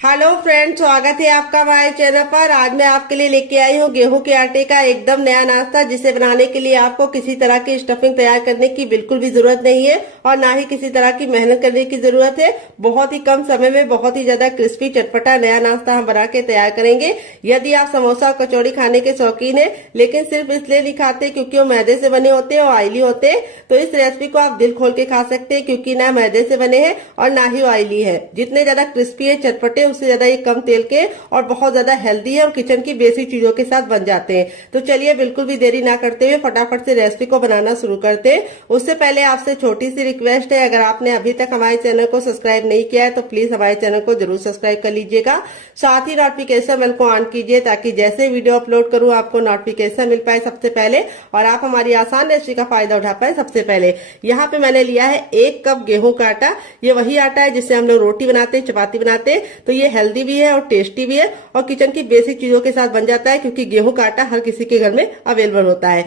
Hello friends, स्वागत है आपका हमारे चैनल पर। आज मैं आपके लिए लेके आई हूँ गेहूं के आटे का एकदम नया नाश्ता, जिसे बनाने के लिए आपको किसी तरह की स्टफिंग तैयार करने की बिल्कुल भी जरूरत नहीं है और ना ही किसी तरह की मेहनत करने की जरूरत है। बहुत ही कम समय में बहुत ही ज्यादा क्रिस्पी चटपटा नया नाश्ता हम बना के तैयार करेंगे। यदि आप समोसा और कचौड़ी खाने के शौकीन है लेकिन सिर्फ इसलिए नहीं खाते क्योंकि वो मैदे से बने होते हैं और ऑयली होते हैं, तो इस रेसिपी को आप दिल खोल के खा सकते हैं, क्योंकि ना मैदे से बने हैं और ना ही ऑयली है। जितने ज्यादा क्रिस्पी है चटपटे उससे ज्यादा ये कम तेल के और बहुत ज्यादा हेल्दी है और किचन की बेसिक चीजों के साथ बन जाते हैं। तो चलिए बिल्कुल भी देरी ना करते हुए फटाफट से रेसिपी को बनाना शुरू करते हैं। उससे पहले आपसे छोटी सी रिक्वेस्ट है, अगर आपने अभी तक हमारे चैनल को सब्सक्राइब नहीं किया है तो प्लीज हमारे चैनल को जरूर सब्सक्राइब कर लीजिएगा। साथ ही नोटिफिकेशन बेल को ऑन कीजिए ताकि जैसे वीडियो अपलोड करूं आपको नोटिफिकेशन मिल पाए सबसे पहले और आप हमारी आसान रेसिपी का फायदा उठा पाए सबसे पहले। यहाँ पे मैंने लिया है 1 कप गेहूं का आटा। ये वही आटा है जिससे हम लोग रोटी बनाते हैं, चपाती बनाते हैं। तो ये हेल्दी भी है और टेस्टी भी है और किचन की बेसिक चीजों के साथ बन जाता है, क्योंकि गेहूं का आटा हर किसी के घर में अवेलेबल होता है।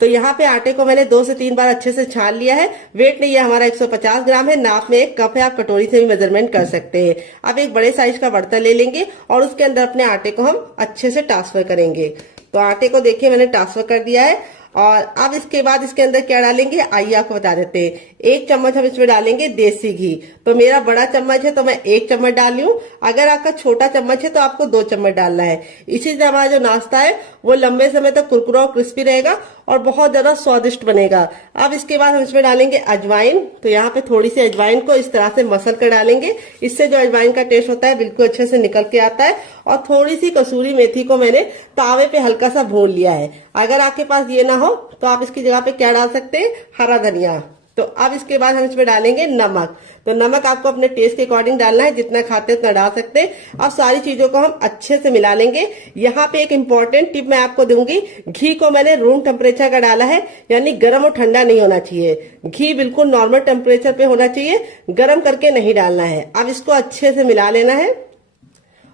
तो यहाँ पे आटे को मैंने 2 से 3 बार अच्छे से छान लिया है। वेट नहीं है हमारा 150 ग्राम है, नाप में 1 कप है, आप कटोरी से भी मेजरमेंट कर सकते हैं। अब एक बड़े साइज का बर्तन ले लेंगे और उसके अंदर अपने आटे को हम अच्छे से ट्रांसफर करेंगे। तो आटे को देखिए मैंने ट्रांसफर कर दिया है और अब इसके बाद इसके अंदर क्या डालेंगे आइए आपको बता देते हैं। 1 चम्मच हम इसमें डालेंगे देसी घी। तो मेरा बड़ा चम्मच है तो मैं 1 चम्मच डाल रही हूँ। अगर आपका छोटा चम्मच है तो आपको 2 चम्मच डालना है। इसी से हमारा जो नाश्ता है वो लंबे समय तक कुरकुरा और क्रिस्पी रहेगा और बहुत ज्यादा स्वादिष्ट बनेगा। अब इसके बाद हम इसमें डालेंगे अजवाइन। तो यहाँ पे थोड़ी सी अजवाइन को इस तरह से मसल कर डालेंगे। इससे जो अजवाइन का टेस्ट होता है बिल्कुल अच्छे से निकल के आता है। और थोड़ी सी कसूरी मेथी को मैंने तावे पे हल्का सा भून लिया है। अगर आपके पास ये ना हो तो आप इसकी जगह पे क्या डाल सकते हैं, हरा धनिया। तो अब इसके बाद हम इसमें डालेंगे नमक। तो नमक आपको अपने टेस्ट के अकॉर्डिंग डालना है, जितना खाते हैं उतना डाल सकते हैं। अब सारी चीजों को हम अच्छे से मिला लेंगे। यहाँ पे एक इम्पोर्टेंट टिप मैं आपको दूंगी, घी को मैंने रूम टेम्परेचर का डाला है, यानी गर्म और ठंडा नहीं होना चाहिए। घी बिल्कुल नॉर्मल टेम्परेचर पे होना चाहिए, गर्म करके नहीं डालना है। अब इसको अच्छे से मिला लेना है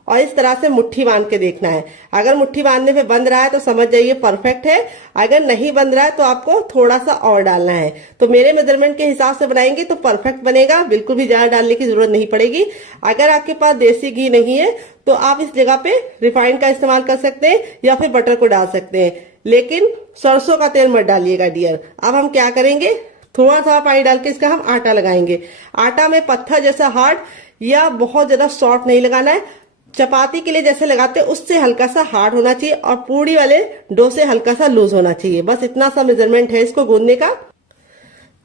और इस तरह से मुट्ठी बांध के देखना है। अगर मुट्ठी बांधने पे बंध रहा है तो समझ जाइए परफेक्ट है। अगर नहीं बंध रहा है तो आपको थोड़ा सा और डालना है। तो मेरे मेजरमेंट के हिसाब से बनाएंगे तो परफेक्ट बनेगा, बिल्कुल भी ज्यादा डालने की जरूरत नहीं पड़ेगी। अगर आपके पास देसी घी नहीं है तो आप इस जगह पे रिफाइंड का इस्तेमाल कर सकते हैं या फिर बटर को डाल सकते हैं, लेकिन सरसों का तेल मत डालिएगा डियर। अब हम क्या करेंगे, थोड़ा सा पानी डाल के इसका हम आटा लगाएंगे। आटा में पत्थर जैसा हार्ड या बहुत ज्यादा सॉफ्ट नहीं लगाना है। चपाती के लिए जैसे लगाते हैं उससे हल्का सा हार्ड होना चाहिए और पूड़ी वाले डो से हल्का सा लूज होना चाहिए। बस इतना सा मेजरमेंट है इसको गूंदने का।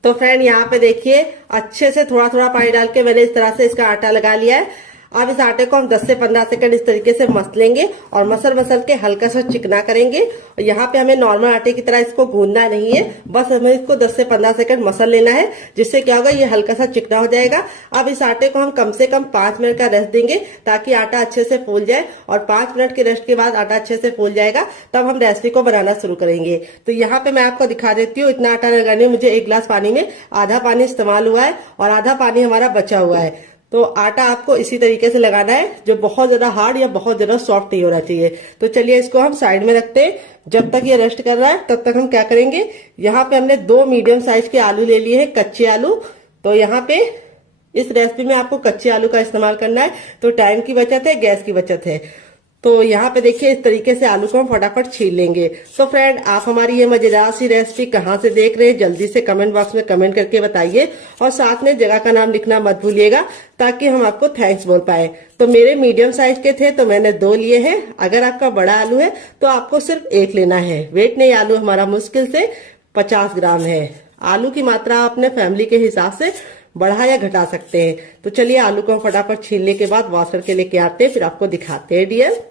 तो फ्रेंड यहाँ पे देखिए अच्छे से थोड़ा थोड़ा पानी डाल के मैंने इस तरह से इसका आटा लगा लिया है। अब इस आटे को हम 10 से 15 सेकंड इस तरीके से मसलेंगे और मसल के हल्का सा चिकना करेंगे। और यहाँ पे हमें नॉर्मल आटे की तरह इसको गूंदना नहीं है, बस हमें इसको 10 से 15 सेकंड मसल लेना है, जिससे क्या होगा ये हल्का सा चिकना हो जाएगा। अब इस आटे को हम कम से कम 5 मिनट का रेस्ट देंगे ताकि आटा अच्छे से फूल जाए और 5 मिनट के रेस्ट के बाद आटा अच्छे से फूल जाएगा, तब हम रेसिपी को बनाना शुरू करेंगे। तो यहाँ पे मैं आपको दिखा देती हूँ। इतना आटा लगाने में मुझे 1 गिलास पानी में आधा पानी इस्तेमाल हुआ है और आधा पानी हमारा बचा हुआ है। तो आटा आपको इसी तरीके से लगाना है, जो बहुत ज्यादा हार्ड या बहुत ज्यादा सॉफ्ट नहीं होना चाहिए। तो चलिए इसको हम साइड में रखते हैं। जब तक ये रेस्ट कर रहा है तब तक हम क्या करेंगे, यहाँ पे हमने 2 मीडियम साइज के आलू ले लिए हैं, कच्चे आलू। तो यहाँ पे इस रेसिपी में आपको कच्चे आलू का इस्तेमाल करना है, तो टाइम की बचत है, गैस की बचत है। तो यहाँ पे देखिए इस तरीके से आलू को हम फटाफट छील लेंगे। तो फ्रेंड आप हमारी ये मजेदार सी रेसिपी कहाँ से देख रहे हैं जल्दी से कमेंट बॉक्स में कमेंट करके बताइए और साथ में जगह का नाम लिखना मत भूलिएगा ताकि हम आपको थैंक्स बोल पाए। तो मेरे मीडियम साइज के थे तो मैंने 2 लिए हैं। अगर आपका बड़ा आलू है तो आपको सिर्फ 1 लेना है। वेट नहीं, आलू हमारा मुश्किल से 50 ग्राम है। आलू की मात्रा अपने फैमिली के हिसाब से बढ़ा या घटा सकते हैं। तो चलिए आलू को फटाफट छीलने के बाद वॉश करके लेके आते हैं, फिर आपको दिखाते हैं डियर।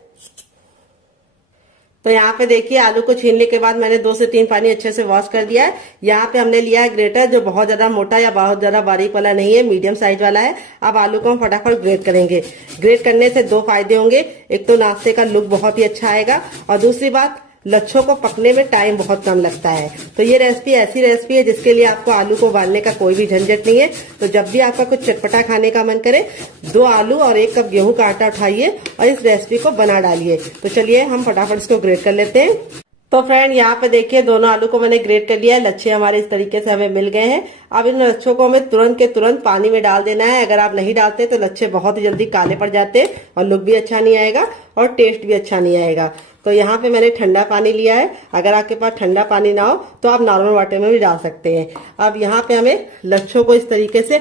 तो यहाँ पे देखिए आलू को छीलने के बाद मैंने 2 से 3 पानी अच्छे से वॉश कर दिया है। यहाँ पे हमने लिया है ग्रेटर, जो बहुत ज्यादा मोटा या बहुत ज्यादा बारीक वाला नहीं है, मीडियम साइज वाला है। अब आलू को हम फटाफट ग्रेट करेंगे। ग्रेट करने से 2 फायदे होंगे, एक तो नाश्ते का लुक बहुत ही अच्छा आएगा और दूसरी बात लच्छों को पकने में टाइम बहुत कम लगता है। तो ये रेसिपी ऐसी रेसिपी है जिसके लिए आपको आलू को उबालने का कोई भी झंझट नहीं है। तो जब भी आपका कुछ चटपटा खाने का मन करे 2 आलू और 1 कप गेहूं का आटा उठाइए और इस रेसिपी को बना डालिए। तो चलिए हम फटाफट इसको ग्रेट कर लेते हैं। तो फ्रेंड यहाँ पे देखिए दोनों आलू को मैंने ग्रेट कर लिया है। लच्छे हमारे इस तरीके से हमें मिल गए हैं। अब इन लच्छों को हमें तुरंत के तुरंत पानी में डाल देना है। अगर आप नहीं डालते तो लच्छे बहुत ही जल्दी काले पड़ जाते हैं और लुक भी अच्छा नहीं आएगा और टेस्ट भी अच्छा नहीं आएगा। तो यहाँ पे मैंने ठंडा पानी लिया है। अगर आपके पास ठंडा पानी ना हो तो आप नॉर्मल वाटर में भी डाल सकते हैं। अब यहाँ पे हमें लच्छों को इस तरीके से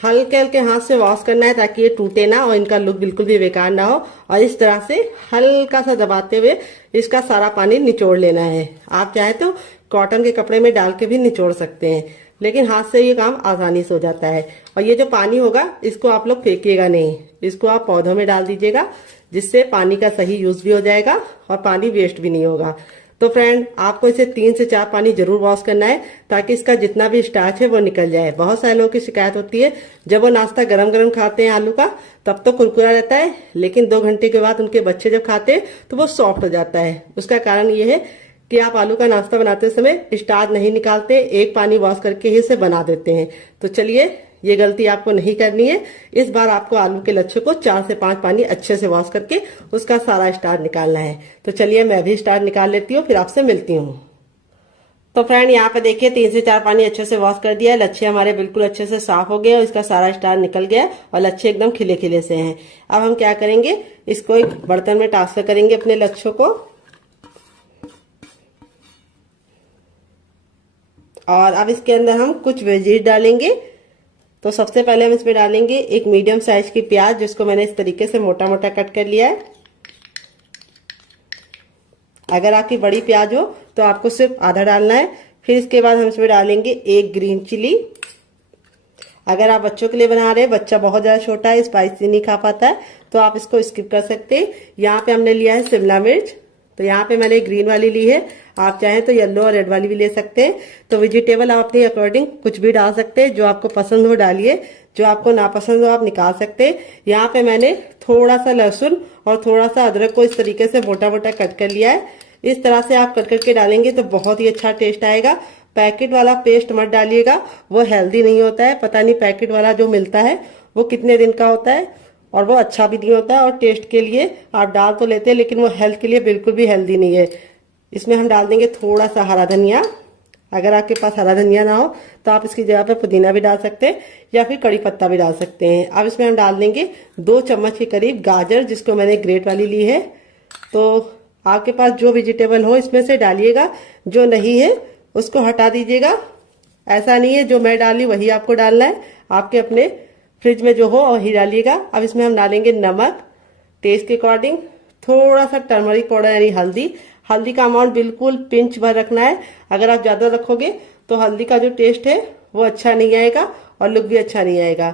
हल्के हल्के हाथ से वॉश करना है ताकि ये टूटे ना और इनका लुक बिल्कुल भी बेकार ना हो। और इस तरह से हल्का सा दबाते हुए इसका सारा पानी निचोड़ लेना है। आप चाहे तो कॉटन के कपड़े में डाल के भी निचोड़ सकते हैं, लेकिन हाथ से ये काम आसानी से हो जाता है। और ये जो पानी होगा इसको आप लोग फेंकिएगा नहीं, इसको आप पौधों में डाल दीजिएगा, जिससे पानी का सही यूज भी हो जाएगा और पानी वेस्ट भी नहीं होगा। तो फ्रेंड आपको इसे 3 से 4 पानी जरूर वॉश करना है ताकि इसका जितना भी स्टार्च है वो निकल जाए। बहुत सारे लोगों की शिकायत होती है जब वो नाश्ता गरम गरम खाते हैं आलू का तब तो कुरकुरा रहता है, लेकिन 2 घंटे के बाद उनके बच्चे जब खाते हैं तो वो सॉफ्ट हो जाता है। उसका कारण ये है कि आप आलू का नाश्ता बनाते समय स्टार्च नहीं निकालते, एक पानी वॉश करके ही इसे बना देते हैं। तो चलिए ये गलती आपको नहीं करनी है। इस बार आपको आलू के लच्छे को 4 से 5 पानी अच्छे से वॉश करके उसका सारा स्टार्च निकालना है। तो चलिए मैं भी स्टार्च निकाल लेती हूँ, फिर आपसे मिलती हूँ। तो फ्रेंड यहाँ पे देखिए 3 से 4 पानी अच्छे से वॉश कर दिया है। लच्छे हमारे बिल्कुल अच्छे से साफ हो गए और इसका सारा स्टार्च निकल गया और लच्छे एकदम खिले खिले से हैं। अब हम क्या करेंगे, इसको एक बर्तन में ट्रांसफर करेंगे अपने लच्छों को। और अब इसके अंदर हम कुछ वेजीज डालेंगे। तो सबसे पहले हम इसमें डालेंगे एक मीडियम साइज की प्याज, जिसको मैंने इस तरीके से मोटा मोटा कट कर लिया है। अगर आपकी बड़ी प्याज हो तो आपको सिर्फ आधा डालना है। फिर इसके बाद हम इसमें डालेंगे एक ग्रीन चिली। अगर आप बच्चों के लिए बना रहे हैं, बच्चा बहुत ज्यादा छोटा है, स्पाइसी नहीं खा पाता है, तो आप इसको स्किप कर सकते हैं। यहाँ पे हमने लिया है शिमला मिर्च। तो यहाँ पे मैंने ग्रीन वाली ली है, आप चाहें तो येलो और रेड वाली भी ले सकते हैं। तो वेजिटेबल आप अपने अकॉर्डिंग कुछ भी डाल सकते हैं, जो आपको पसंद हो डालिए, जो आपको नापसंद हो आप निकाल सकते हैं। यहाँ पे मैंने थोड़ा सा लहसुन और थोड़ा सा अदरक को इस तरीके से मोटा मोटा कट कर लिया है। इस तरह से आप कट करके डालेंगे तो बहुत ही अच्छा टेस्ट आएगा। पैकेट वाला पेस्ट मत डालिएगा, वो हेल्दी नहीं होता है। पता नहीं पैकेट वाला जो मिलता है वो कितने दिन का होता है और वो अच्छा भी नहीं होता है। और टेस्ट के लिए आप डाल तो लेते हैं, लेकिन वो हेल्थ के लिए बिल्कुल भी हेल्दी नहीं है। इसमें हम डाल देंगे थोड़ा सा हरा धनिया। अगर आपके पास हरा धनिया ना हो तो आप इसकी जगह पे पुदीना भी डाल सकते हैं या फिर कड़ी पत्ता भी डाल सकते हैं। अब इसमें हम डाल देंगे 2 चम्मच के करीब गाजर, जिसको मैंने ग्रेट वाली ली है। तो आपके पास जो वेजिटेबल हो इसमें से डालिएगा, जो नहीं है उसको हटा दीजिएगा। ऐसा नहीं है जो मैं डाली वही आपको डालना है, आपके अपने फ्रिज में जो हो वही डालिएगा। अब इसमें हम डालेंगे नमक टेस्ट के अकॉर्डिंग, थोड़ा सा टर्मरिक पाउडर यानी हल्दी। हल्दी का अमाउंट बिल्कुल पिंच भर रखना है। अगर आप ज्यादा रखोगे तो हल्दी का जो टेस्ट है वो अच्छा नहीं आएगा और लुक भी अच्छा नहीं आएगा।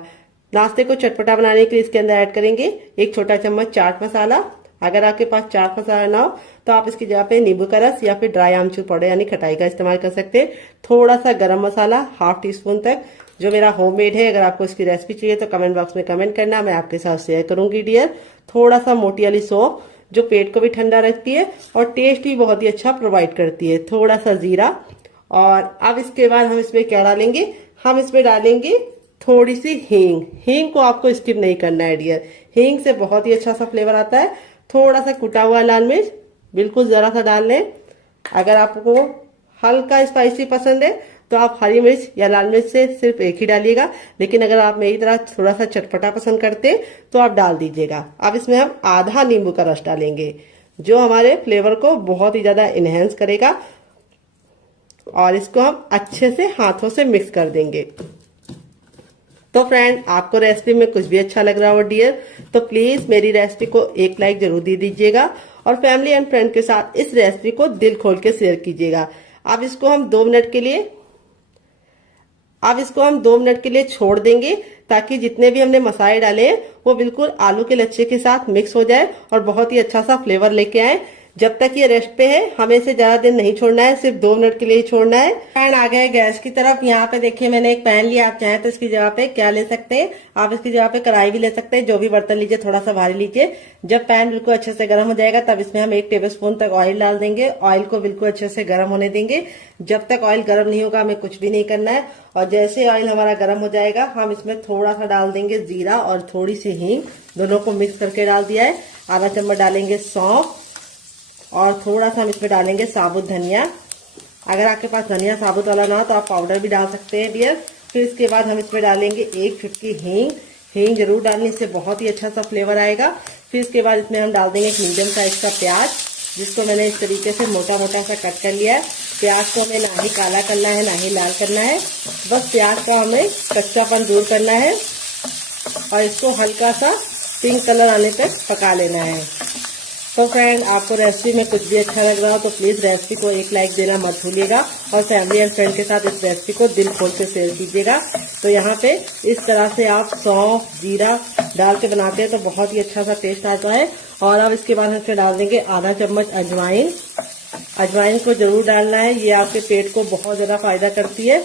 नाश्ते को चटपटा बनाने के लिए इसके अंदर ऐड करेंगे 1 छोटा चम्मच चाट मसाला। अगर आपके पास चाट मसाला ना हो तो आप इसकी जगह पे नींबू का रस या फिर ड्राई आमचूर पाउडर यानी खटाई का इस्तेमाल कर सकते हैं। थोड़ा सा गरम मसाला ½ टीस्पून तक, जो मेरा होममेड है। अगर आपको इसकी रेसिपी चाहिए तो कमेंट बॉक्स में कमेंट करना, मैं आपके साथ शेयर करूंगी डियर। थोड़ा सा मोटी वाली सौंफ, जो पेट को भी ठंडा रखती है और टेस्ट भी बहुत ही अच्छा प्रोवाइड करती है। थोड़ा सा जीरा। और अब इसके बाद हम इसमें क्या डालेंगे, हम इसमें डालेंगे थोड़ी सी हींग। हींग को आपको स्किप नहीं करना है डियर, हींग से बहुत ही अच्छा सा फ्लेवर आता है। थोड़ा सा कुटा हुआ लाल मिर्च, बिल्कुल जरा सा डाल लें। अगर आपको हल्का स्पाइसी पसंद है तो आप हरी मिर्च या लाल मिर्च से सिर्फ एक ही डालिएगा, लेकिन अगर आप मेरी तरह थोड़ा सा चटपटा पसंद करते तो आप डाल दीजिएगा। अब इसमें हम आधा नींबू का रस डालेंगे, जो हमारे फ्लेवर को बहुत ही ज्यादा इनहेंस करेगा। और इसको हम अच्छे से हाथों से मिक्स कर देंगे। तो फ्रेंड आपको रेसिपी में कुछ भी अच्छा लग रहा हो डियर, तो प्लीज मेरी रेसिपी को एक लाइक जरूर दे दीजिएगा और फैमिली एंड फ्रेंड के साथ इस रेसिपी को दिल खोल के शेयर कीजिएगा। अब इसको हम 2 मिनट के लिए छोड़ देंगे, ताकि जितने भी हमने मसाले डाले हैं वो बिल्कुल आलू के लच्छे के साथ मिक्स हो जाए और बहुत ही अच्छा सा फ्लेवर लेके आए। जब तक ये रेस्ट पे है हमें इसे ज्यादा देर नहीं छोड़ना है, सिर्फ 2 मिनट के लिए ही छोड़ना है। पैन आ गया गैस की तरफ। यहाँ पे देखिए मैंने एक पैन लिया, आप चाहें तो इसकी जगह पे क्या ले सकते हैं, आप इसकी जगह पे कढ़ाई भी ले सकते हैं। जो भी बर्तन लीजिए थोड़ा सा भारी लीजिए। जब पैन बिल्कुल अच्छे से गर्म हो जाएगा तब इसमें हम 1 टेबलस्पून तक ऑयल डाल देंगे। ऑयल को बिल्कुल अच्छे से गर्म होने देंगे। जब तक ऑयल गर्म नहीं होगा हमें कुछ भी नहीं करना है। और जैसे ऑयल हमारा गर्म हो जाएगा हम इसमें थोड़ा सा डाल देंगे जीरा और थोड़ी सी हींग, दोनों को मिक्स करके डाल दिया है। आधा चम्मच डालेंगे सौंफ, और थोड़ा सा हम इसमें डालेंगे साबुत धनिया। अगर आपके पास धनिया साबुत वाला ना हो तो आप पाउडर भी डाल सकते हैं डियर। फिर इसके बाद हम इसमें डालेंगे 1 चुटकी हींग। हींग जरूर डालनी, इससे बहुत ही अच्छा सा फ्लेवर आएगा। फिर इसके बाद इसमें हम डाल देंगे एक मीडियम साइज का प्याज, जिसको मैंने इस तरीके से मोटा मोटा सा कट कर लिया है। प्याज को हमें ना ही काला करना है ना ही लाल करना है, बस प्याज का हमें कच्चापन दूर करना है और इसको हल्का सा पिंक कलर आने तक पका लेना है। तो फ्रेंड, आपको रेसिपी में कुछ भी अच्छा लग रहा हो तो प्लीज रेसिपी को एक लाइक देना मत भूलिएगा और फैमिली एंड फ्रेंड के साथ इस रेसिपी को दिल खोल के शेयर कीजिएगा। तो यहाँ पे इस तरह से आप सौंफ जीरा डाल के बनाते हैं तो बहुत ही अच्छा सा टेस्ट आता है। और अब इसके बाद हम इसमें डाल देंगे आधा चम्मच अजवाइन। अजवाइन को जरूर डालना है, ये आपके पेट को बहुत ज्यादा फायदा करती है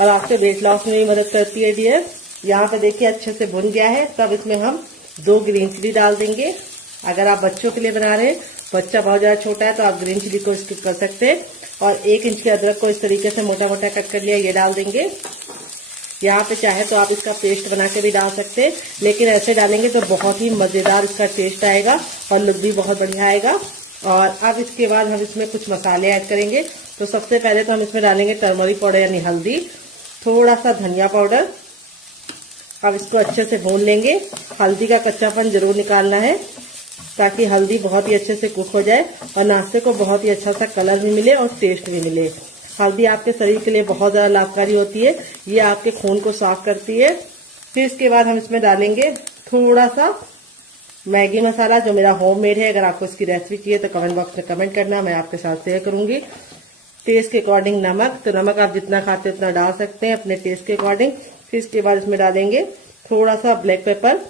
और आपके वेट लॉस में भी मदद करती है डियर। यहाँ पे देखिए अच्छे से भुन गया है। तब इसमें हम 2 ग्रीन चिली डाल देंगे। अगर आप बच्चों के लिए बना रहे हैं, बच्चा बहुत ज्यादा छोटा है तो आप ग्रीन चिली को स्किप कर सकते हैं। और 1 इंच के अदरक को इस तरीके से मोटा मोटा कट कर लिया, ये डाल देंगे। यहाँ पे चाहे तो आप इसका पेस्ट बना के भी डाल सकते हैं, लेकिन ऐसे डालेंगे तो बहुत ही मजेदार इसका टेस्ट आएगा और लुक भी बहुत बढ़िया आएगा। और अब इसके बाद हम इसमें कुछ मसाले ऐड करेंगे। तो सबसे पहले तो हम इसमें डालेंगे टर्मरिक पाउडर यानी हल्दी, थोड़ा सा धनिया पाउडर। अब इसको अच्छे से भून लेंगे। हल्दी का कच्चापन जरूर निकालना है ताकि हल्दी बहुत ही अच्छे से कुक हो जाए और नाश्ते को बहुत ही अच्छा सा कलर भी मिले और टेस्ट भी मिले। हल्दी आपके शरीर के लिए बहुत ज्यादा लाभकारी होती है, ये आपके खून को साफ करती है। फिर इसके बाद हम इसमें डालेंगे थोड़ा सा मैगी मसाला, जो मेरा होममेड है। अगर आपको इसकी रेसिपी चाहिए तो कमेंट बॉक्स में कमेंट करना, मैं आपके साथ शेयर करूंगी। टेस्ट के अकॉर्डिंग नमक, तो नमक आप जितना खाते हैं उतना डाल सकते हैं अपने टेस्ट के अकॉर्डिंग। फिर इसके बाद इसमें डालेंगे थोड़ा सा ब्लैक पेपर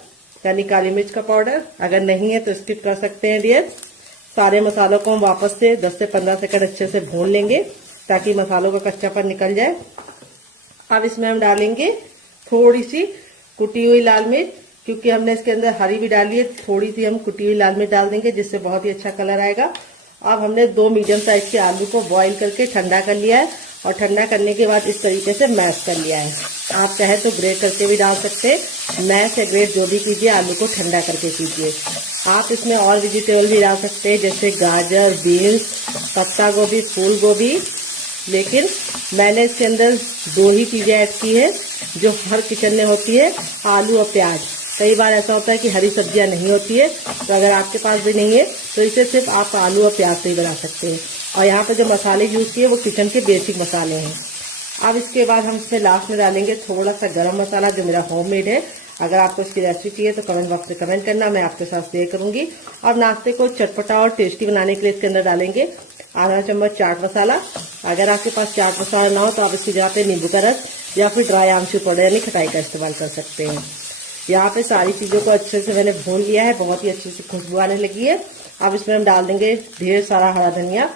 यानी काली मिर्च का पाउडर। अगर नहीं है तो स्किप कर सकते हैं डियर। सारे मसालों को हम वापस से 10 से 15 सेकंड अच्छे से भून लेंगे ताकि मसालों का कच्चापन निकल जाए। अब इसमें हम डालेंगे थोड़ी सी कुटी हुई लाल मिर्च, क्योंकि हमने इसके अंदर हरी भी डाली है। थोड़ी सी हम कुटी हुई लाल मिर्च डाल देंगे जिससे बहुत ही अच्छा कलर आएगा। अब हमने 2 मीडियम साइज के आलू को बॉईल करके ठंडा कर लिया है और ठंडा करने के बाद इस तरीके से मैश कर लिया है। आप चाहे तो ग्रेट करके भी डाल सकते हैं। मैश या ग्रेट जो भी कीजिए, आलू को ठंडा करके कीजिए। आप इसमें और वेजिटेबल भी डाल सकते हैं जैसे गाजर, बीन्स, पत्ता गोभी, फूल गोभी, लेकिन मैंने इसके अंदर 2 ही चीजें ऐड की है जो हर किचन में होती है, आलू और प्याज। कई बार ऐसा होता है कि हरी सब्जियां नहीं होती है, तो अगर आपके पास भी नहीं है तो इसे सिर्फ आप आलू और प्याज से ही बना सकते हैं। और यहाँ पे जो मसाले यूज किए वो किचन के बेसिक मसाले हैं। अब इसके बाद हम इसमें लास्ट में डालेंगे थोड़ा सा गरम मसाला, जो मेरा होममेड है। अगर आपको इसकी रेसिपी चाहिए तो कमेंट बॉक्स में कमेंट करना, मैं आपके साथ शेयर करूंगी। अब नाश्ते को चटपटा और टेस्टी बनाने के लिए इसके अंदर डालेंगे आधा चम्मच चाट मसाला। अगर आपके पास चाट मसाला ना हो तो आप इसकी जगह पे नींबू का रस या फिर ड्राई आमचूर पाउडर यानी खटाई का इस्तेमाल कर सकते हैं। यहाँ पे सारी चीजों को अच्छे से मैंने भून लिया है, बहुत ही अच्छी सी खुशबू आने लगी है। अब इसमें हम डाल देंगे ढेर सारा हरा धनिया।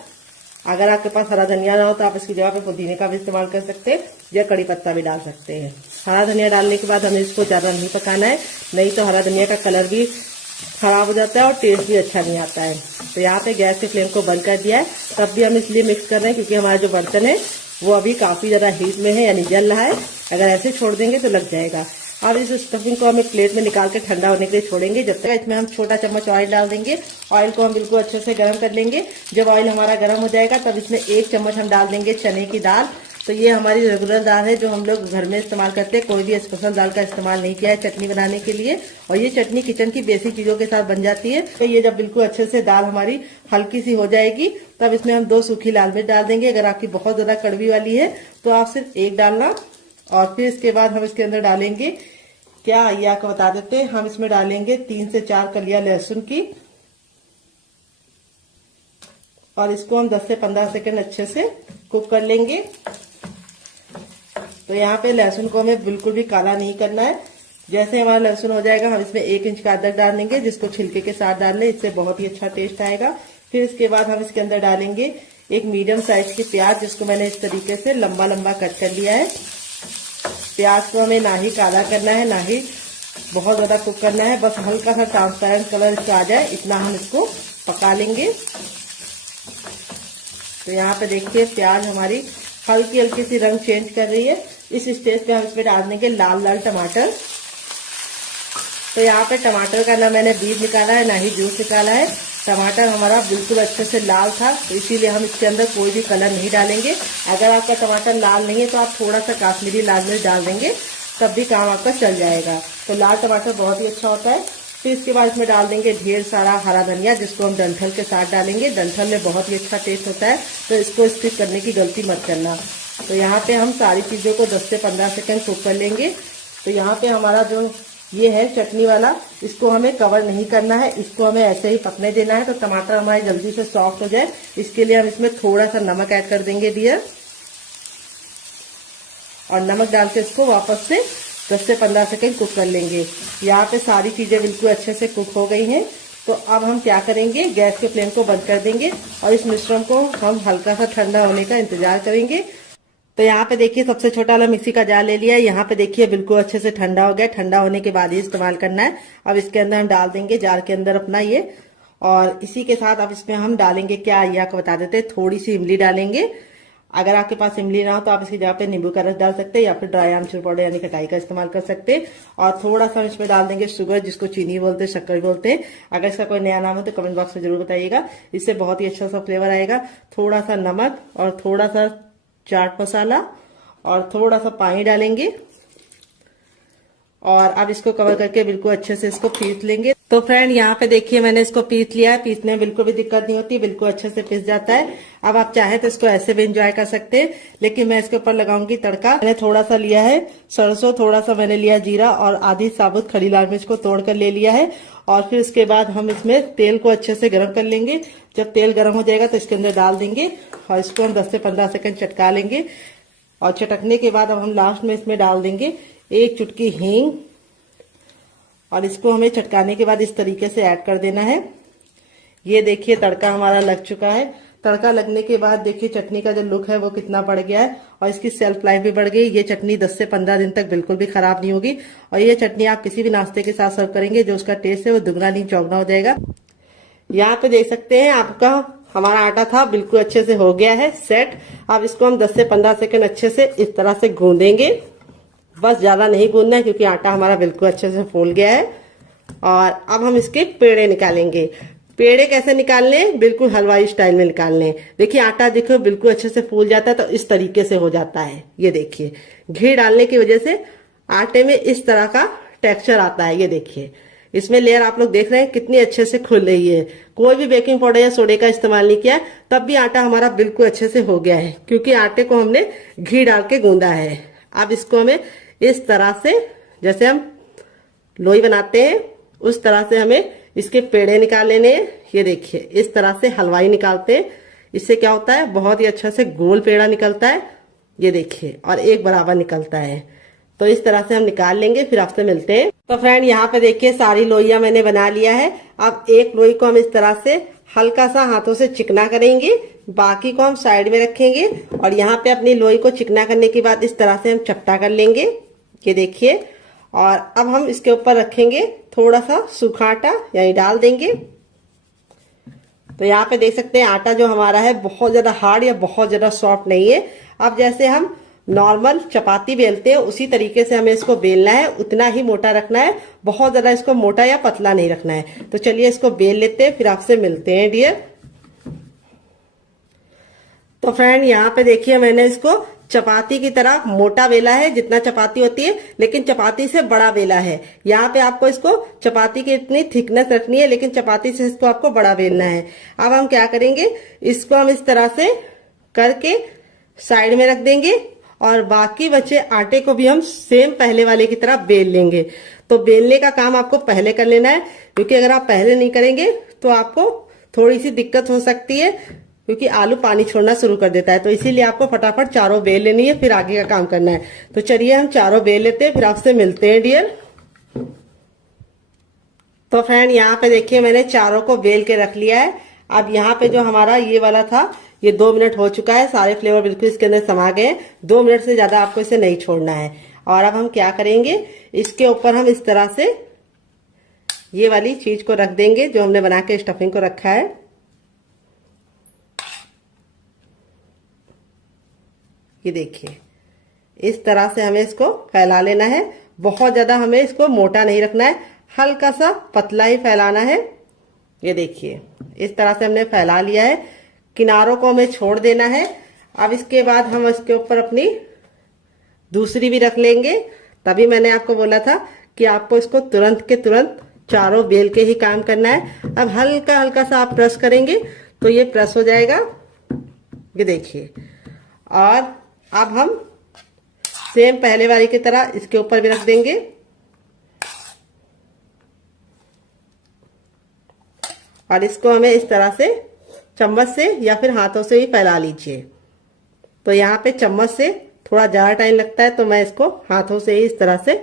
अगर आपके पास हरा धनिया ना हो तो आप इसकी जगह पे पुदीने का भी इस्तेमाल कर सकते हैं या कड़ी पत्ता भी डाल सकते हैं। हरा धनिया डालने के बाद हमें इसको ज्यादा नहीं पकाना है, नहीं तो हरा धनिया का कलर भी खराब हो जाता है और टेस्ट भी अच्छा नहीं आता है। तो यहाँ पे गैस के फ्लेम को बंद कर दिया है। तब भी हम इसलिए मिक्स कर रहे हैं क्योंकि हमारा जो बर्तन है वो अभी काफी ज्यादा हीट में है यानी जल रहा है। अगर ऐसे छोड़ देंगे तो लग जाएगा। अब इस स्टफिंग को हम एक प्लेट में निकाल के ठंडा होने के लिए छोड़ेंगे। जब तक इसमें हम छोटा चम्मच ऑयल डाल देंगे। ऑयल को हम बिल्कुल अच्छे से गर्म कर लेंगे। जब ऑयल हमारा गर्म हो जाएगा तब इसमें 1 चम्मच हम डाल देंगे चने की दाल। तो ये हमारी रेगुलर दाल है जो हम लोग घर में इस्तेमाल करते हैं, कोई भी स्पेशल दाल का इस्तेमाल नहीं किया है चटनी बनाने के लिए। और ये चटनी किचन की बेसिक चीजों के साथ बन जाती है। तो ये जब बिल्कुल अच्छे से दाल हमारी हल्की सी हो जाएगी तब इसमें हम 2 सूखी लाल मिर्च डाल देंगे। अगर आपकी बहुत ज्यादा कड़वी वाली है तो आप सिर्फ 1 डालना। और फिर इसके बाद हम इसके अंदर डालेंगे, क्या ये आपको बता देते हैं, हम इसमें डालेंगे 3 से 4 कलियां लहसुन की और इसको हम 10 से 15 सेकंड अच्छे से कुक कर लेंगे। तो यहाँ पे लहसुन को हमें बिल्कुल भी काला नहीं करना है। जैसे हमारा लहसुन हो जाएगा हम इसमें 1 इंच का अदरक डाल देंगे जिसको छिलके के साथ डाल लें, इससे बहुत ही अच्छा टेस्ट आएगा। फिर इसके बाद हम इसके अंदर डालेंगे एक मीडियम साइज की प्याज जिसको मैंने इस तरीके से लंबा लंबा कट कर लिया है। प्याज को हमें ना ही काला करना है ना ही बहुत ज्यादा कुक करना है, बस हल्का सा ट्रांसपेरेंट कलर इसका आ जाए इतना हम इसको पका लेंगे। तो यहाँ पे देखिए प्याज हमारी हल्की हल्की सी रंग चेंज कर रही है। इस स्टेज पे हम इसमें डाल देंगे लाल लाल टमाटर। तो यहाँ पे टमाटर का ना मैंने बीज निकाला है ना ही जूस निकाला है, टमाटर हमारा बिल्कुल अच्छे से लाल था, तो इसीलिए हम इसके अंदर कोई भी कलर नहीं डालेंगे। अगर आपका टमाटर लाल नहीं है तो आप थोड़ा सा काश्मीरी लाल मिर्च डाल देंगे, तब भी काम आपका चल जाएगा। तो लाल टमाटर बहुत ही अच्छा होता है। फिर इसके बाद इसमें डाल देंगे ढेर सारा हरा धनिया, जिसको हम डंठल के साथ डालेंगे। डंठल में बहुत ही अच्छा टेस्ट होता है, तो इसको स्किप करने की गलती मत करना। तो यहाँ पे हम सारी चीज़ों को 10 से 15 सेकंड कुक कर लेंगे। तो यहाँ पे हमारा जो ये है चटनी वाला, इसको हमें कवर नहीं करना है, इसको हमें ऐसे ही पकने देना है। तो टमाटर हमारे जल्दी से सॉफ्ट हो जाए, इसके लिए हम इसमें थोड़ा सा नमक ऐड कर देंगे डियर, और नमक डाल के इसको वापस से 10 से 15 सेकंड कुक कर लेंगे। यहाँ पे सारी चीजें बिल्कुल अच्छे से कुक हो गई हैं। तो अब हम क्या करेंगे, गैस के फ्लेम को बंद कर देंगे और इस मिश्रण को हम हल्का सा ठंडा होने का इंतजार करेंगे। तो यहाँ पे देखिए सबसे छोटा वाला मिक्सी का जार ले लिया है। यहाँ पे देखिए बिल्कुल अच्छे से ठंडा हो गया। ठंडा होने के बाद ही इस्तेमाल करना है। अब इसके अंदर हम डाल देंगे जार के अंदर अपना ये, और इसी के साथ अब इसमें हम डालेंगे क्या, ये आपको बता देते हैं, थोड़ी सी इमली डालेंगे। अगर आपके पास इमली ना हो तो आप इसकी जगह पे नींबू का रस डाल सकते हैं, या फिर ड्राई आमचूर पाउडर यानी खटाई का इस्तेमाल कर सकते हैं। और थोड़ा सा इसमें डाल देंगे शुगर, जिसको चीनी बोलते हैं, शक्कर बोलते हैं। अगर इसका कोई नया नाम हो तो कमेंट बॉक्स में जरूर बताइएगा, इससे बहुत ही अच्छा सा फ्लेवर आएगा। थोड़ा सा नमक और थोड़ा सा चाट मसाला और थोड़ा सा पानी डालेंगे, और अब इसको कवर करके बिल्कुल अच्छे से इसको पीस लेंगे। तो फ्रेंड यहाँ पे देखिए मैंने इसको पीस लिया है। पीसने में बिल्कुल भी दिक्कत नहीं होती, बिल्कुल अच्छे से पीस जाता है। अब आप चाहें तो इसको ऐसे भी एंजॉय कर सकते हैं, लेकिन मैं इसके ऊपर लगाऊंगी तड़का। मैंने थोड़ा सा लिया है सरसों, थोड़ा सा मैंने लिया जीरा, और आधी साबुत खड़ी लाल मिर्च को तोड़कर ले लिया है। और फिर इसके बाद हम इसमें तेल को अच्छे से गर्म कर लेंगे। जब तेल गर्म हो जाएगा तो इसके अंदर डाल देंगे, और इसको हम 10 से 15 सेकंड चटका लेंगे। और चटकने के बाद अब हम लास्ट में इसमें डाल देंगे 1 चुटकी हींग, और इसको हमें चटकाने के बाद इस तरीके से ऐड कर देना है। ये देखिए तड़का हमारा लग चुका है। तड़का लगने के बाद देखिए चटनी का जो लुक है वो कितना बढ़ गया है, और इसकी शेल्फ लाइफ भी बढ़ गई। ये चटनी 10 से 15 दिन तक बिल्कुल भी खराब नहीं होगी, और ये चटनी आप किसी भी नाश्ते के साथ सर्व करेंगे, जो उसका टेस्ट है वो दुगना नहीं चौगना हो जाएगा। यहाँ पे देख सकते हैं आपका हमारा आटा था बिल्कुल अच्छे से हो गया है सेट। अब इसको हम 10 से 15 सेकंड अच्छे से इस तरह से गूंदेंगे, बस ज्यादा नहीं गूंदना है क्योंकि आटा हमारा बिल्कुल अच्छे से फूल गया है। और अब हम इसके पेड़े निकालेंगे। पेड़े कैसे निकालने, बिल्कुल हलवाई स्टाइल में निकालने। देखिए आटा देखो बिल्कुल अच्छे से फूल जाता है, तो इस तरीके से हो जाता है। ये देखिए घी डालने की वजह से आटे में इस तरह का टेक्सचर आता है। ये देखिए इसमें लेयर आप लोग देख रहे हैं कितनी अच्छे से खुल रही है। कोई भी बेकिंग पाउडर या सोडे का इस्तेमाल नहीं किया, तब भी आटा हमारा बिल्कुल अच्छे से हो गया है, क्योंकि आटे को हमने घी डाल के गूंदा है। अब इसको हमें इस तरह से, जैसे हम लोई बनाते हैं उस तरह से हमें इसके पेड़े निकाल लेने हैं। ये देखिए इस तरह से हलवाई निकालते हैं। इससे क्या होता है, बहुत ही अच्छा से गोल पेड़ा निकलता है। ये देखिए, और एक बराबर निकलता है। तो इस तरह से हम निकाल लेंगे, फिर आपसे मिलते हैं। तो फ्रेंड यहाँ पे देखिए सारी लोइयां मैंने बना लिया है। अब एक लोई को हम इस तरह से हल्का सा हाथों से चिकना करेंगे, बाकी को हम साइड में रखेंगे। और यहाँ पे अपनी लोई को चिकना करने के बाद इस तरह से हम चपटा कर लेंगे। ये देखिए, और अब हम इसके ऊपर रखेंगे थोड़ा सा सूखा आटा, यानी डाल देंगे। तो यहाँ पे देख सकते हैं आटा जो हमारा है बहुत ज्यादा हार्ड या बहुत ज्यादा सॉफ्ट नहीं है। अब जैसे हम नॉर्मल चपाती बेलते हैं उसी तरीके से हमें इसको बेलना है, उतना ही मोटा रखना है, बहुत ज्यादा इसको मोटा या पतला नहीं रखना है। तो चलिए इसको बेल लेते हैं, फिर आपसे मिलते हैं डियर। तो फ्रेंड यहाँ पे देखिए मैंने इसको चपाती की तरह मोटा बेला है, जितना चपाती होती है, लेकिन चपाती से बड़ा बेला है। यहाँ पे आपको इसको चपाती की इतनी थिकनेस रखनी है, लेकिन चपाती से इसको आपको बड़ा बेलना है। अब हम क्या करेंगे, इसको हम इस तरह से करके साइड में रख देंगे, और बाकी बचे आटे को भी हम सेम पहले वाले की तरह बेल लेंगे। तो बेलने का काम आपको पहले कर लेना है, क्योंकि अगर आप पहले नहीं करेंगे तो आपको थोड़ी सी दिक्कत हो सकती है, क्योंकि आलू पानी छोड़ना शुरू कर देता है। तो इसीलिए आपको फटाफट चारों बेल लेनी है, फिर आगे का काम करना है। तो चलिए हम चारों बेल लेते हैं, फिर आपसे मिलते हैं डियर। तो फ्रेंड यहाँ पे देखिए मैंने चारों को बेल के रख लिया है। अब यहाँ पे जो हमारा ये वाला था, ये 2 मिनट हो चुका है, सारे फ्लेवर बिल्कुल इसके अंदर समा गए। 2 मिनट से ज्यादा आपको इसे नहीं छोड़ना है। और अब हम क्या करेंगे, इसके ऊपर हम इस तरह से ये वाली चीज को रख देंगे जो हमने बना के स्टफिंग को रखा है। ये देखिए इस तरह से हमें इसको फैला लेना है। बहुत ज्यादा हमें इसको मोटा नहीं रखना है, हल्का सा पतला ही फैलाना है। ये देखिए इस तरह से हमने फैला लिया है, किनारों को हमें छोड़ देना है। अब इसके बाद हम इसके ऊपर अपनी दूसरी भी रख लेंगे। तभी मैंने आपको बोला था कि आपको इसको तुरंत के तुरंत चारों बेल के ही काम करना है। अब हल्का हल्का सा आप प्रेस करेंगे तो ये प्रेस हो जाएगा, ये देखिए। और अब हम सेम पहले वाली की तरह इसके ऊपर भी रख देंगे और इसको हमें इस तरह से चम्मच से या फिर हाथों से ही फैला लीजिए। तो यहाँ पे चम्मच से थोड़ा ज़्यादा टाइम लगता है, तो मैं इसको हाथों से ही इस तरह से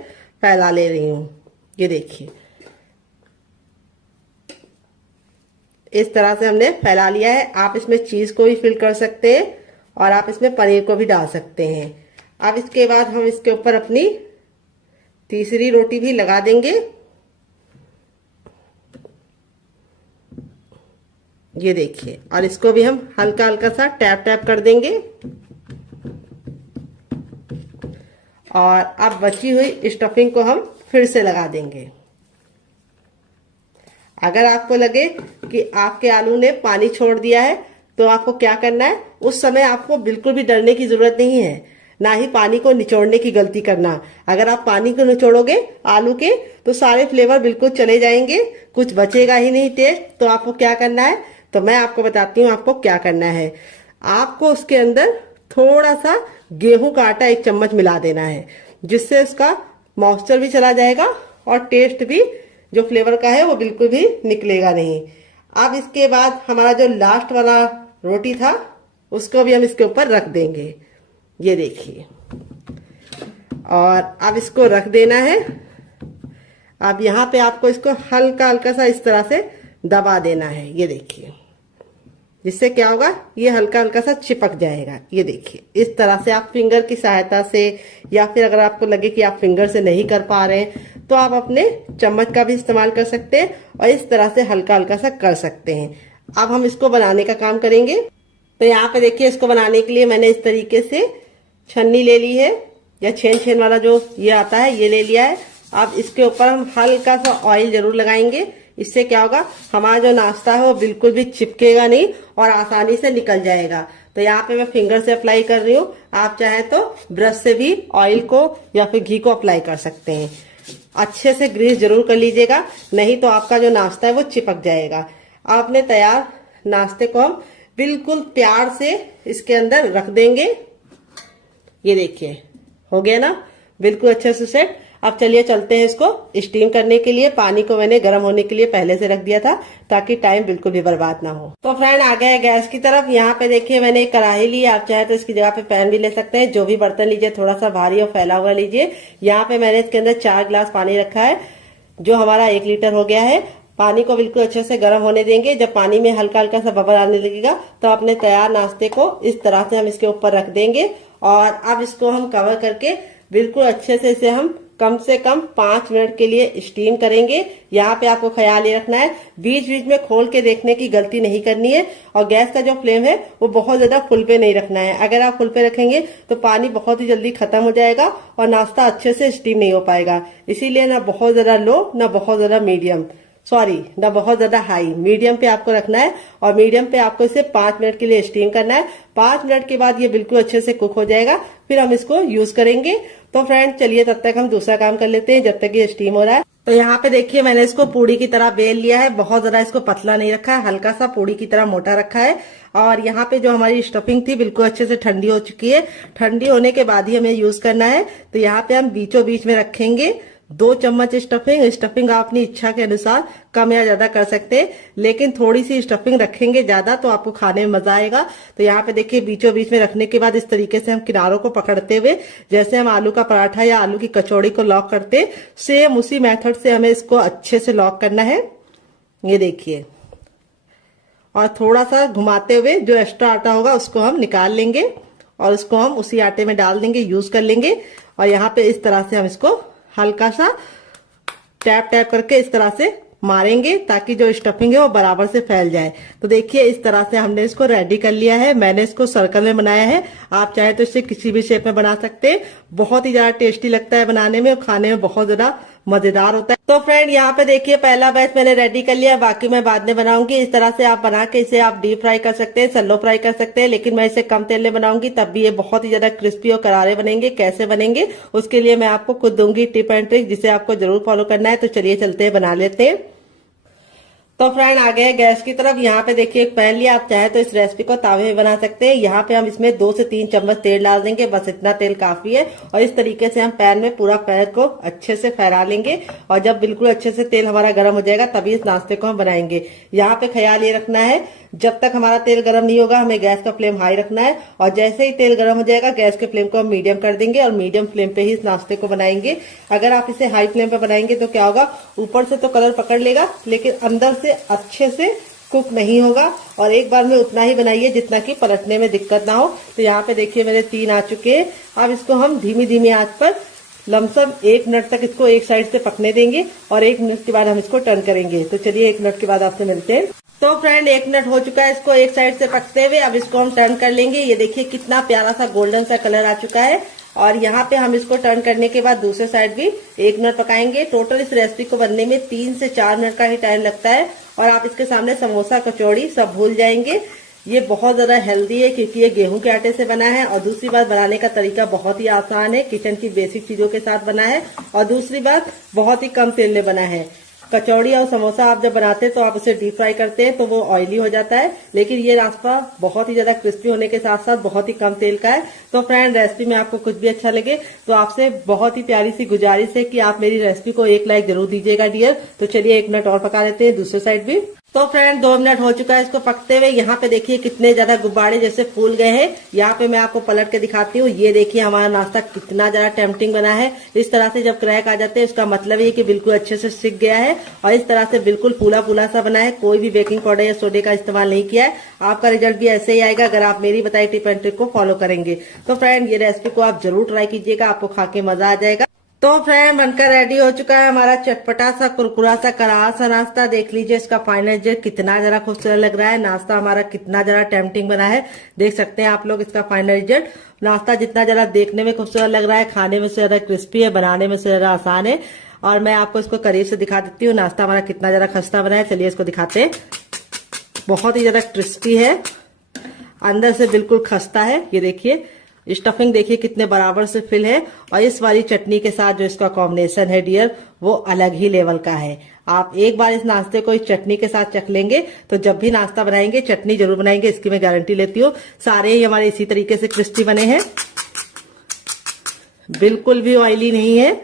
फैला ले रही हूँ। ये देखिए इस तरह से हमने फैला लिया है। आप इसमें चीज को भी फिल कर सकते हैं और आप इसमें पनीर को भी डाल सकते हैं। अब इसके बाद हम इसके ऊपर अपनी तीसरी रोटी भी लगा देंगे। ये देखिए, और इसको भी हम हल्का हल्का सा टैप टैप कर देंगे। और अब बची हुई स्टफिंग को हम फिर से लगा देंगे। अगर आपको लगे कि आपके आलू ने पानी छोड़ दिया है तो आपको क्या करना है, उस समय आपको बिल्कुल भी डरने की जरूरत नहीं है, ना ही पानी को निचोड़ने की गलती करना। अगर आप पानी को निचोड़ोगे आलू के तो सारे फ्लेवर बिल्कुल चले जाएंगे, कुछ बचेगा ही नहीं टेस्ट। तो आपको क्या करना है, तो मैं आपको बताती हूँ आपको क्या करना है। आपको उसके अंदर थोड़ा सा गेहूं का आटा 1 चम्मच मिला देना है, जिससे उसका मॉइस्चर भी चला जाएगा और टेस्ट भी जो फ्लेवर का है वो बिल्कुल भी निकलेगा नहीं। अब इसके बाद हमारा जो लास्ट वाला रोटी था उसको भी हम इसके ऊपर रख देंगे। ये देखिए, और अब इसको रख देना है। अब यहाँ पे आपको इसको हल्का हल्का सा इस तरह से दबा देना है। ये देखिए, जिससे क्या होगा, ये हल्का हल्का सा चिपक जाएगा। ये देखिए, इस तरह से आप फिंगर की सहायता से, या फिर अगर आपको लगे कि आप फिंगर से नहीं कर पा रहे हैं तो आप अपने चम्मच का भी इस्तेमाल कर सकते हैं और इस तरह से हल्का हल्का सा कर सकते हैं। अब हम इसको बनाने का काम करेंगे। तो यहाँ पे देखिए, इसको बनाने के लिए मैंने इस तरीके से छन्नी ले ली है, या छेन छेन वाला जो ये आता है ये ले लिया है। अब इसके ऊपर हम हल्का सा ऑयल जरूर लगाएंगे। इससे क्या होगा, हमारा जो नाश्ता है वो बिल्कुल भी चिपकेगा नहीं और आसानी से निकल जाएगा। तो यहाँ पे मैं फिंगर से अप्लाई कर रही हूँ, आप चाहे तो ब्रश से भी ऑयल को या फिर घी को अप्लाई कर सकते हैं। अच्छे से ग्रीस जरूर कर लीजिएगा, नहीं तो आपका जो नाश्ता है वो चिपक जाएगा। अपने तैयार नाश्ते को हम बिल्कुल प्यार से इसके अंदर रख देंगे। ये देखिए, हो गया ना बिल्कुल अच्छे से सेट। अब चलिए चलते हैं इसको स्टीम करने के लिए। पानी को मैंने गर्म होने के लिए पहले से रख दिया था ताकि टाइम बिल्कुल भी बर्बाद ना हो। तो फ्रेंड आ गए गैस की तरफ। यहाँ पे देखिए मैंने एक कढ़ाई ली, आप चाहे तो इसकी जगह पे पैन भी ले सकते हैं। जो भी बर्तन लीजिए थोड़ा सा भारी और फैला हुआ लीजिए। यहाँ पे मैंने इसके अंदर 4 गिलास पानी रखा है, जो हमारा 1 लीटर हो गया है। पानी को बिल्कुल अच्छे से गर्म होने देंगे। जब पानी में हल्का हल्का सा बबल आने लगेगा तो अपने तैयार नाश्ते को इस तरह से हम इसके ऊपर रख देंगे। और अब इसको हम कवर करके बिल्कुल अच्छे से इसे हम कम से कम 5 मिनट के लिए स्टीम करेंगे। यहाँ पे आपको ख्याल ये रखना है, बीच बीच में खोल के देखने की गलती नहीं करनी है। और गैस का जो फ्लेम है वो बहुत ज्यादा फुल पे नहीं रखना है। अगर आप फुल पे रखेंगे तो पानी बहुत ही जल्दी खत्म हो जाएगा और नाश्ता अच्छे से स्टीम नहीं हो पाएगा। इसीलिए ना बहुत ज्यादा लो, ना बहुत ज्यादा मीडियम, ना बहुत ज्यादा हाई, मीडियम पे आपको रखना है। और मीडियम पे आपको इसे 5 मिनट के लिए स्टीम करना है। 5 मिनट के बाद ये बिल्कुल अच्छे से कुक हो जाएगा, फिर हम इसको यूज करेंगे। तो फ्रेंड चलिए तब तक हम दूसरा काम कर लेते हैं जब तक ये स्टीम हो रहा है। तो यहाँ पे देखिए मैंने इसको पूड़ी की तरह बेल लिया है। बहुत ज्यादा इसको पतला नहीं रखा है, हल्का सा पूड़ी की तरह मोटा रखा है। और यहाँ पे जो हमारी स्टफिंग थी बिल्कुल अच्छे से ठंडी हो चुकी है। ठंडी होने के बाद ही हमें यूज करना है। तो यहाँ पे हम बीचों बीच में रखेंगे 2 चम्मच स्टफिंग आप अपनी इच्छा के अनुसार कम या ज्यादा कर सकते हैं, लेकिन थोड़ी सी स्टफिंग रखेंगे ज्यादा तो आपको खाने में मजा आएगा। तो यहाँ पे देखिए बीचों बीच में रखने के बाद इस तरीके से हम किनारों को पकड़ते हुए, जैसे हम आलू का पराठा या आलू की कचौड़ी को लॉक करते, सेम उसी मेथड से हमें इसको अच्छे से लॉक करना है। ये देखिए, और थोड़ा सा घुमाते हुए जो एक्स्ट्रा आटा होगा उसको हम निकाल लेंगे और उसको हम उसी आटे में डाल देंगे, यूज कर लेंगे। और यहाँ पे इस तरह से हम इसको हल्का सा टैप टैप करके इस तरह से मारेंगे ताकि जो स्टफिंग है वो बराबर से फैल जाए। तो देखिए इस तरह से हमने इसको रेडी कर लिया है। मैंने इसको सर्कल में बनाया है, आप चाहे तो इसे किसी भी शेप में बना सकते हैं। बहुत ही ज्यादा टेस्टी लगता है बनाने में और खाने में बहुत ज्यादा मजेदार होता है। तो फ्रेंड यहाँ पे देखिए पहला बैच मैंने रेडी कर लिया, बाकी मैं बाद में बनाऊंगी। इस तरह से आप बना के इसे आप डीप फ्राई कर सकते हैं, सैलो फ्राई कर सकते हैं, लेकिन मैं इसे कम तेल में बनाऊंगी, तब भी ये बहुत ही ज्यादा क्रिस्पी और करारे बनेंगे। कैसे बनेंगे उसके लिए मैं आपको खुद दूंगी टिप एंड ट्रिक, जिसे आपको जरूर फॉलो करना है। तो चलिए चलते हैं, बना लेते हैं। तो फ्रेंड आ गए गैस की तरफ। यहाँ पे देखिए एक पैन लिया, आप चाहे तो इस रेसिपी को तावे में बना सकते हैं। यहाँ पे हम इसमें 2 से 3 चम्मच तेल डाल देंगे, बस इतना तेल काफी है। और इस तरीके से हम पैन में पूरा पैन को अच्छे से फैला लेंगे, और जब बिल्कुल अच्छे से तेल हमारा गर्म हो जाएगा तभी इस नाश्ते को हम बनाएंगे। यहाँ पे ख्याल ये रखना है, जब तक हमारा तेल गर्म नहीं होगा हमें गैस का फ्लेम हाई रखना है, और जैसे ही तेल गर्म हो जाएगा गैस के फ्लेम को हम मीडियम कर देंगे, और मीडियम फ्लेम पे ही इस नाश्ते को बनाएंगे। अगर आप इसे हाई फ्लेम पे बनाएंगे तो क्या होगा, ऊपर से तो कलर पकड़ लेगा लेकिन अंदर से अच्छे से कुक नहीं होगा। और एक बार में उतना ही बनाइए जितना कि पलटने में दिक्कत ना हो। तो यहाँ पे देखिए मेरे 3 आ चुके हैं। अब इसको हम धीमी धीमी आंच पर लमसम 1 मिनट तक इसको एक साइड से पकने देंगे, और 1 मिनट के बाद हम इसको टर्न करेंगे। तो चलिए 1 मिनट के बाद आपसे मिलते हैं। तो फ्रेंड 1 मिनट हो चुका है इसको एक साइड से पकते हुए। अब इसको हम टर्न कर लेंगे। ये देखिए कितना प्यारा सा गोल्डन सा कलर आ चुका है। और यहाँ पे हम इसको टर्न करने के बाद दूसरे साइड भी 1 मिनट पकाएंगे। टोटल इस रेसिपी को बनने में 3 से 4 मिनट का ही टाइम लगता है, और आप इसके सामने समोसा कचौड़ी सब भूल जाएंगे। ये बहुत ज्यादा हेल्दी है क्योंकि ये गेहूं के आटे से बना है, और दूसरी बात बनाने का तरीका बहुत ही आसान है, किचन की बेसिक चीजों के साथ बना है, और दूसरी बात बहुत ही कम तेल में बना है। कचौड़ी और समोसा आप जब बनाते हैं तो आप उसे डीप फ्राई करते हैं तो वो ऑयली हो जाता है, लेकिन ये नाश्ता बहुत ही ज्यादा क्रिस्पी होने के साथ साथ बहुत ही कम तेल का है। तो फ्रेंड रेसिपी में आपको कुछ भी अच्छा लगे तो आपसे बहुत ही प्यारी सी गुजारिश है कि आप मेरी रेसिपी को 1 लाइक जरूर दीजिएगा डियर। तो चलिए 1 मिनट और पका लेते हैं दूसरे साइड भी। तो फ्रेंड 2 मिनट हो चुका है इसको पकते हुए। यहाँ पे देखिए कितने ज्यादा गुब्बारे जैसे फूल गए हैं। यहाँ पे मैं आपको पलट के दिखाती हूँ। ये देखिए हमारा नाश्ता कितना ज्यादा टेम्पटिंग बना है। इस तरह से जब क्रैक आ जाते हैं उसका मतलब ये कि बिल्कुल अच्छे से सिक गया है, और इस तरह से बिल्कुल फूला फूला सा बना है। कोई भी बेकिंग पाउडर या सोडे का इस्तेमाल नहीं किया है। आपका रिजल्ट भी ऐसे ही आएगा अगर आप मेरी बताई टिप एंड ट्रिक को फॉलो करेंगे। तो फ्रेंड ये रेसिपी को आप जरूर ट्राई कीजिएगा, आपको खा के मजा आ जाएगा। तो फ्रेंड बनकर रेडी हो चुका है हमारा चटपटा सा कुरकुरा सा करारा सा नाश्ता। देख लीजिए इसका फाइनल रिजल्ट कितना जरा खूबसूरत लग रहा है। नाश्ता हमारा कितना जरा टेम्पटिंग बना है, देख सकते हैं आप लोग इसका फाइनल रिजल्ट। नाश्ता जितना जरा देखने में खूबसूरत लग रहा है, खाने में से ज्यादा क्रिस्पी है, बनाने में से ज्यादा आसान है। और मैं आपको इसको करीब से दिखा देती हूँ नाश्ता हमारा कितना जरा खस्ता बना है। चलिए इसको दिखाते हैं। बहुत ही ज्यादा क्रिस्पी है, अंदर से बिल्कुल खस्ता है। ये देखिए स्टफिंग देखिए कितने बराबर से फिल है, और इस वाली चटनी के साथ जो इसका कॉम्बिनेशन है डियर वो अलग ही लेवल का है। आप एक बार इस नाश्ते को इस चटनी के साथ चख लेंगे तो जब भी नाश्ता बनाएंगे चटनी जरूर बनाएंगे, इसकी मैं गारंटी लेती हूँ। सारे ही हमारे इसी तरीके से क्रिस्पी बने हैं, बिल्कुल भी ऑयली नहीं है,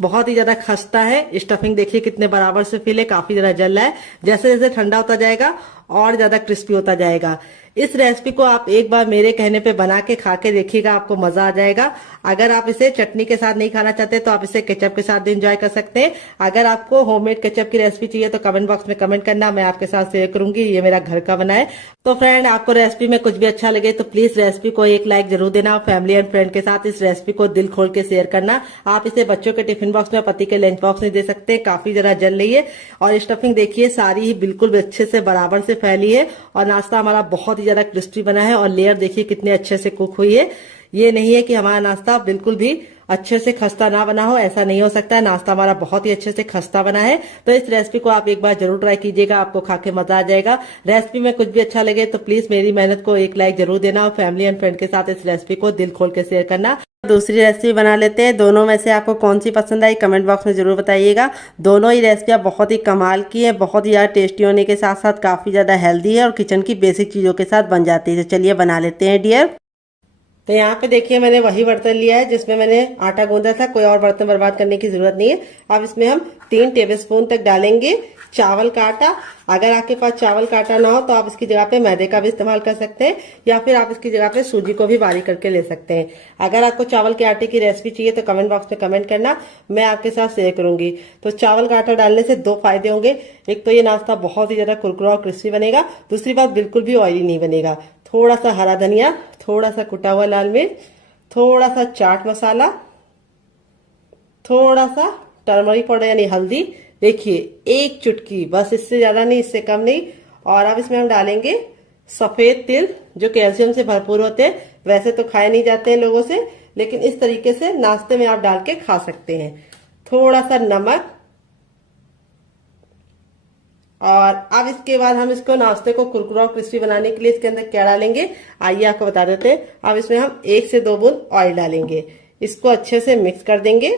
बहुत ही ज्यादा खस्ता है। स्टफिंग देखिए कितने बराबर से फिल है, काफी ज्यादा जल रहा है। जैसे जैसे ठंडा होता जाएगा और ज्यादा क्रिस्पी होता जाएगा। इस रेसिपी को आप एक बार मेरे कहने पे बना के खा के देखिएगा, आपको मजा आ जाएगा। अगर आप इसे चटनी के साथ नहीं खाना चाहते तो आप इसे केचप के साथ भी एंजॉय कर सकते हैं। अगर आपको होममेड केचप की रेसिपी चाहिए तो कमेंट बॉक्स में कमेंट करना, मैं आपके साथ शेयर करूंगी। ये मेरा घर का बना है। तो फ्रेंड आपको रेसिपी में कुछ भी अच्छा लगे तो प्लीज रेसिपी को 1 लाइक जरूर देना। फैमिली एंड फ्रेंड के साथ इस रेसिपी को दिल खोल के शेयर करना। आप इसे बच्चों के टिफिन बॉक्स में, पति के लंच बॉक्स में दे सकते हैं। काफी जरा जल रही है, और स्टफिंग देखिए सारी ही बिल्कुल अच्छे से बराबर से फैली है, और नाश्ता हमारा बहुत ही ज्यादा क्रिस्पी बना है, और लेयर देखिए कितने अच्छे से कुक हुई है। ये नहीं है कि हमारा नाश्ता बिल्कुल भी अच्छे से खस्ता ना बना हो, ऐसा नहीं हो सकता है। नाश्ता हमारा बहुत ही अच्छे से खस्ता बना है। तो इस रेसिपी को आप एक बार जरूर ट्राई कीजिएगा, आपको खा के मजा आ जाएगा। रेसिपी में कुछ भी अच्छा लगे तो प्लीज मेरी मेहनत को 1 लाइक जरूर देना, और फैमिली एंड फ्रेंड के साथ इस रेसिपी को दिल खोल के शेयर करना। दूसरी रेसिपी बना लेते हैं। दोनों में से आपको कौन सी पसंद आई कमेंट बॉक्स में जरूर बताइएगा। दोनों ही रेसिपियां बहुत ही कमाल की है, बहुत ही ज्यादा टेस्टी होने के साथ साथ काफी ज्यादा हेल्दी है, और किचन की बेसिक चीजों के साथ बन जाती है। तो चलिए बना लेते हैं डियर। तो यहाँ पे देखिए मैंने वही बर्तन लिया है जिसमें मैंने आटा गूंदा था, कोई और बर्तन बर्बाद करने की जरूरत नहीं है। अब इसमें हम 3 टेबलस्पून तक डालेंगे चावल का आटा। अगर आपके पास चावल का आटा ना हो तो आप इसकी जगह पे मैदे का भी इस्तेमाल कर सकते हैं, या फिर आप इसकी जगह पे सूजी को भी बारीक करके ले सकते हैं। अगर आपको चावल के आटे की रेसिपी चाहिए तो कमेंट बॉक्स में कमेंट करना, मैं आपके साथ शेयर करूंगी। तो चावल का आटा डालने से 2 फायदे होंगे। एक तो ये नाश्ता बहुत ही ज्यादा कुरकुरा और क्रिस्पी बनेगा, दूसरी बात बिल्कुल भी ऑयली नहीं बनेगा। थोड़ा सा हरा धनिया, थोड़ा सा कुटा हुआ लाल मिर्च, थोड़ा सा चाट मसाला, थोड़ा सा टर्मरिक पाउडर यानी हल्दी, देखिए 1 चुटकी, बस इससे ज्यादा नहीं, इससे कम नहीं। और अब इसमें हम डालेंगे सफेद तिल जो कैल्शियम से भरपूर होते हैं। वैसे तो खाए नहीं जाते हैं लोगों से, लेकिन इस तरीके से नाश्ते में आप डाल के खा सकते हैं। थोड़ा सा नमक, और अब इसके बाद हम इसको नाश्ते को कुरकुरा और क्रिस्पी बनाने के लिए इसके अंदर क्या डालेंगे आइए आपको बता देते हैं। अब इसमें हम 1 से 2 बूंद ऑयल डालेंगे, इसको अच्छे से मिक्स कर देंगे।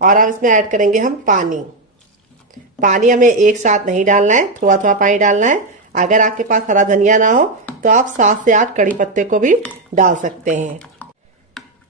और अब इसमें ऐड करेंगे हम पानी। पानी हमें एक साथ नहीं डालना है, थोड़ा थोड़ा पानी डालना है। अगर आपके पास हरा धनिया ना हो तो आप 7 से 8 कड़ी पत्ते को भी डाल सकते हैं।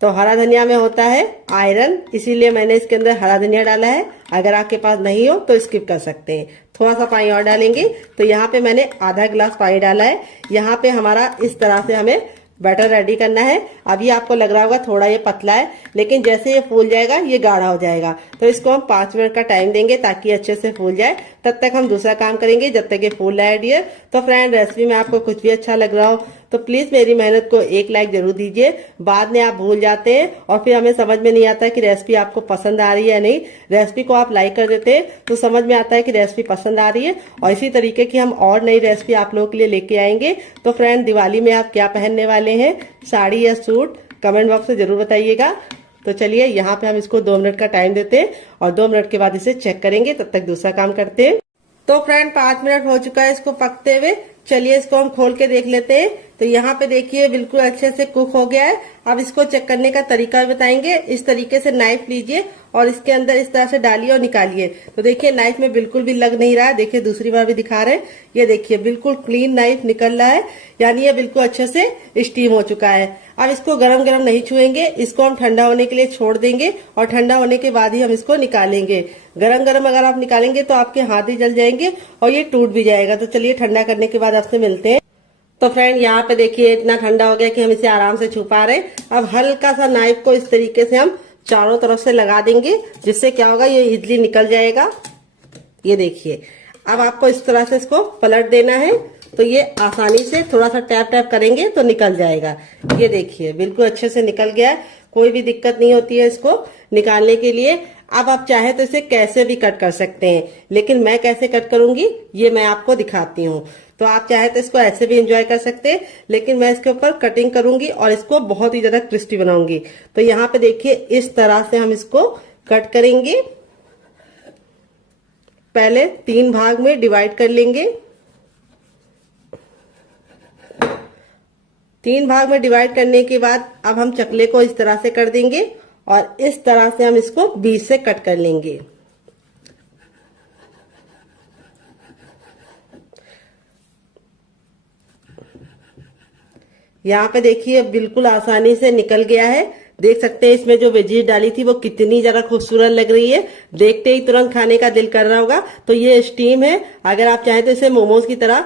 तो हरा धनिया में होता है आयरन, इसीलिए मैंने इसके अंदर हरा धनिया डाला है। अगर आपके पास नहीं हो तो स्किप कर सकते हैं। थोड़ा सा पानी और डालेंगे। तो यहाँ पे मैंने आधा गिलास पानी डाला है। यहाँ पे हमारा इस तरह से हमें बैटर रेडी करना है। अभी आपको लग रहा होगा थोड़ा ये पतला है, लेकिन जैसे ये फूल जाएगा ये गाढ़ा हो जाएगा। तो इसको हम 5 मिनट का टाइम देंगे ताकि अच्छे से फूल जाए। तब तक हम दूसरा काम करेंगे जब तक ये फूल रहा है डियर। तो फ्रेंड, रेसिपी में आपको कुछ भी अच्छा लग रहा हो तो प्लीज मेरी मेहनत को एक लाइक जरूर दीजिए। बाद में आप भूल जाते हैं और फिर हमें समझ में नहीं आता कि रेसिपी आपको पसंद आ रही है या नहीं। रेसिपी को आप लाइक कर देते हैं तो समझ में आता है कि रेसिपी पसंद आ रही है। और इसी तरीके की हम और नई रेसिपी आप लोगों के लिए लेके आएंगे। तो फ्रेंड, दिवाली में आप क्या पहनने वाले हैं, साड़ी या सूट, कमेंट बॉक्स में जरूर बताइएगा। तो चलिए यहाँ पे हम इसको 2 मिनट का टाइम देते हैं और 2 मिनट के बाद इसे चेक करेंगे। तब तक दूसरा काम करते हैं। तो फ्रेंड, 5 मिनट हो चुका है इसको पकते हुए। चलिए इसको हम खोल के देख लेते हैं। तो यहाँ पे देखिए बिल्कुल अच्छे से कुक हो गया है। अब इसको चेक करने का तरीका बताएंगे। इस तरीके से नाइफ लीजिए और इसके अंदर इस तरह से डालिए और निकालिए। तो देखिए नाइफ में बिल्कुल भी लग नहीं रहा है। देखिए दूसरी बार भी दिखा रहे हैं, ये देखिए बिल्कुल क्लीन नाइफ निकल रहा है, यानी ये बिल्कुल अच्छे से स्टीम हो चुका है। अब इसको गरम गरम नहीं छुएंगे, इसको हम ठंडा होने के लिए छोड़ देंगे और ठंडा होने के बाद ही हम इसको निकालेंगे। गरम गरम अगर आप निकालेंगे तो आपके हाथ ही जल जाएंगे और ये टूट भी जाएगा। तो चलिए ठंडा करने के बाद आपसे मिलते हैं। तो फ्रेंड, यहाँ पे देखिए इतना ठंडा हो गया कि हम इसे आराम से छू पा रहे हैं। अब हल्का सा नाइफ को इस तरीके से हम चारों तरफ से लगा देंगे, जिससे क्या होगा ये इजली निकल जाएगा। ये देखिए, अब आपको इस तरह से इसको पलट देना है। तो ये आसानी से थोड़ा सा टैप टैप करेंगे तो निकल जाएगा। ये देखिए बिल्कुल अच्छे से निकल गया है, कोई भी दिक्कत नहीं होती है इसको निकालने के लिए। अब आप चाहे तो इसे कैसे भी कट कर सकते हैं, लेकिन मैं कैसे कट करूंगी ये मैं आपको दिखाती हूँ। तो आप चाहे तो इसको ऐसे भी एंजॉय कर सकते हैं, लेकिन मैं इसके ऊपर कटिंग करूंगी और इसको बहुत ही ज्यादा क्रिस्पी बनाऊंगी। तो यहाँ पे देखिए इस तरह से हम इसको कट करेंगे। पहले 3 भाग में डिवाइड कर लेंगे। 3 भाग में डिवाइड करने के बाद अब हम चकले को इस तरह से कर देंगे और इस तरह से हम इसको बीच से कट कर लेंगे। यहाँ पे देखिए बिल्कुल आसानी से निकल गया है। देख सकते हैं इसमें जो वेजीज डाली थी वो कितनी ज्यादा खूबसूरत लग रही है। देखते ही तुरंत खाने का दिल कर रहा होगा। तो ये स्टीम है। अगर आप चाहें तो इसे मोमोज की तरह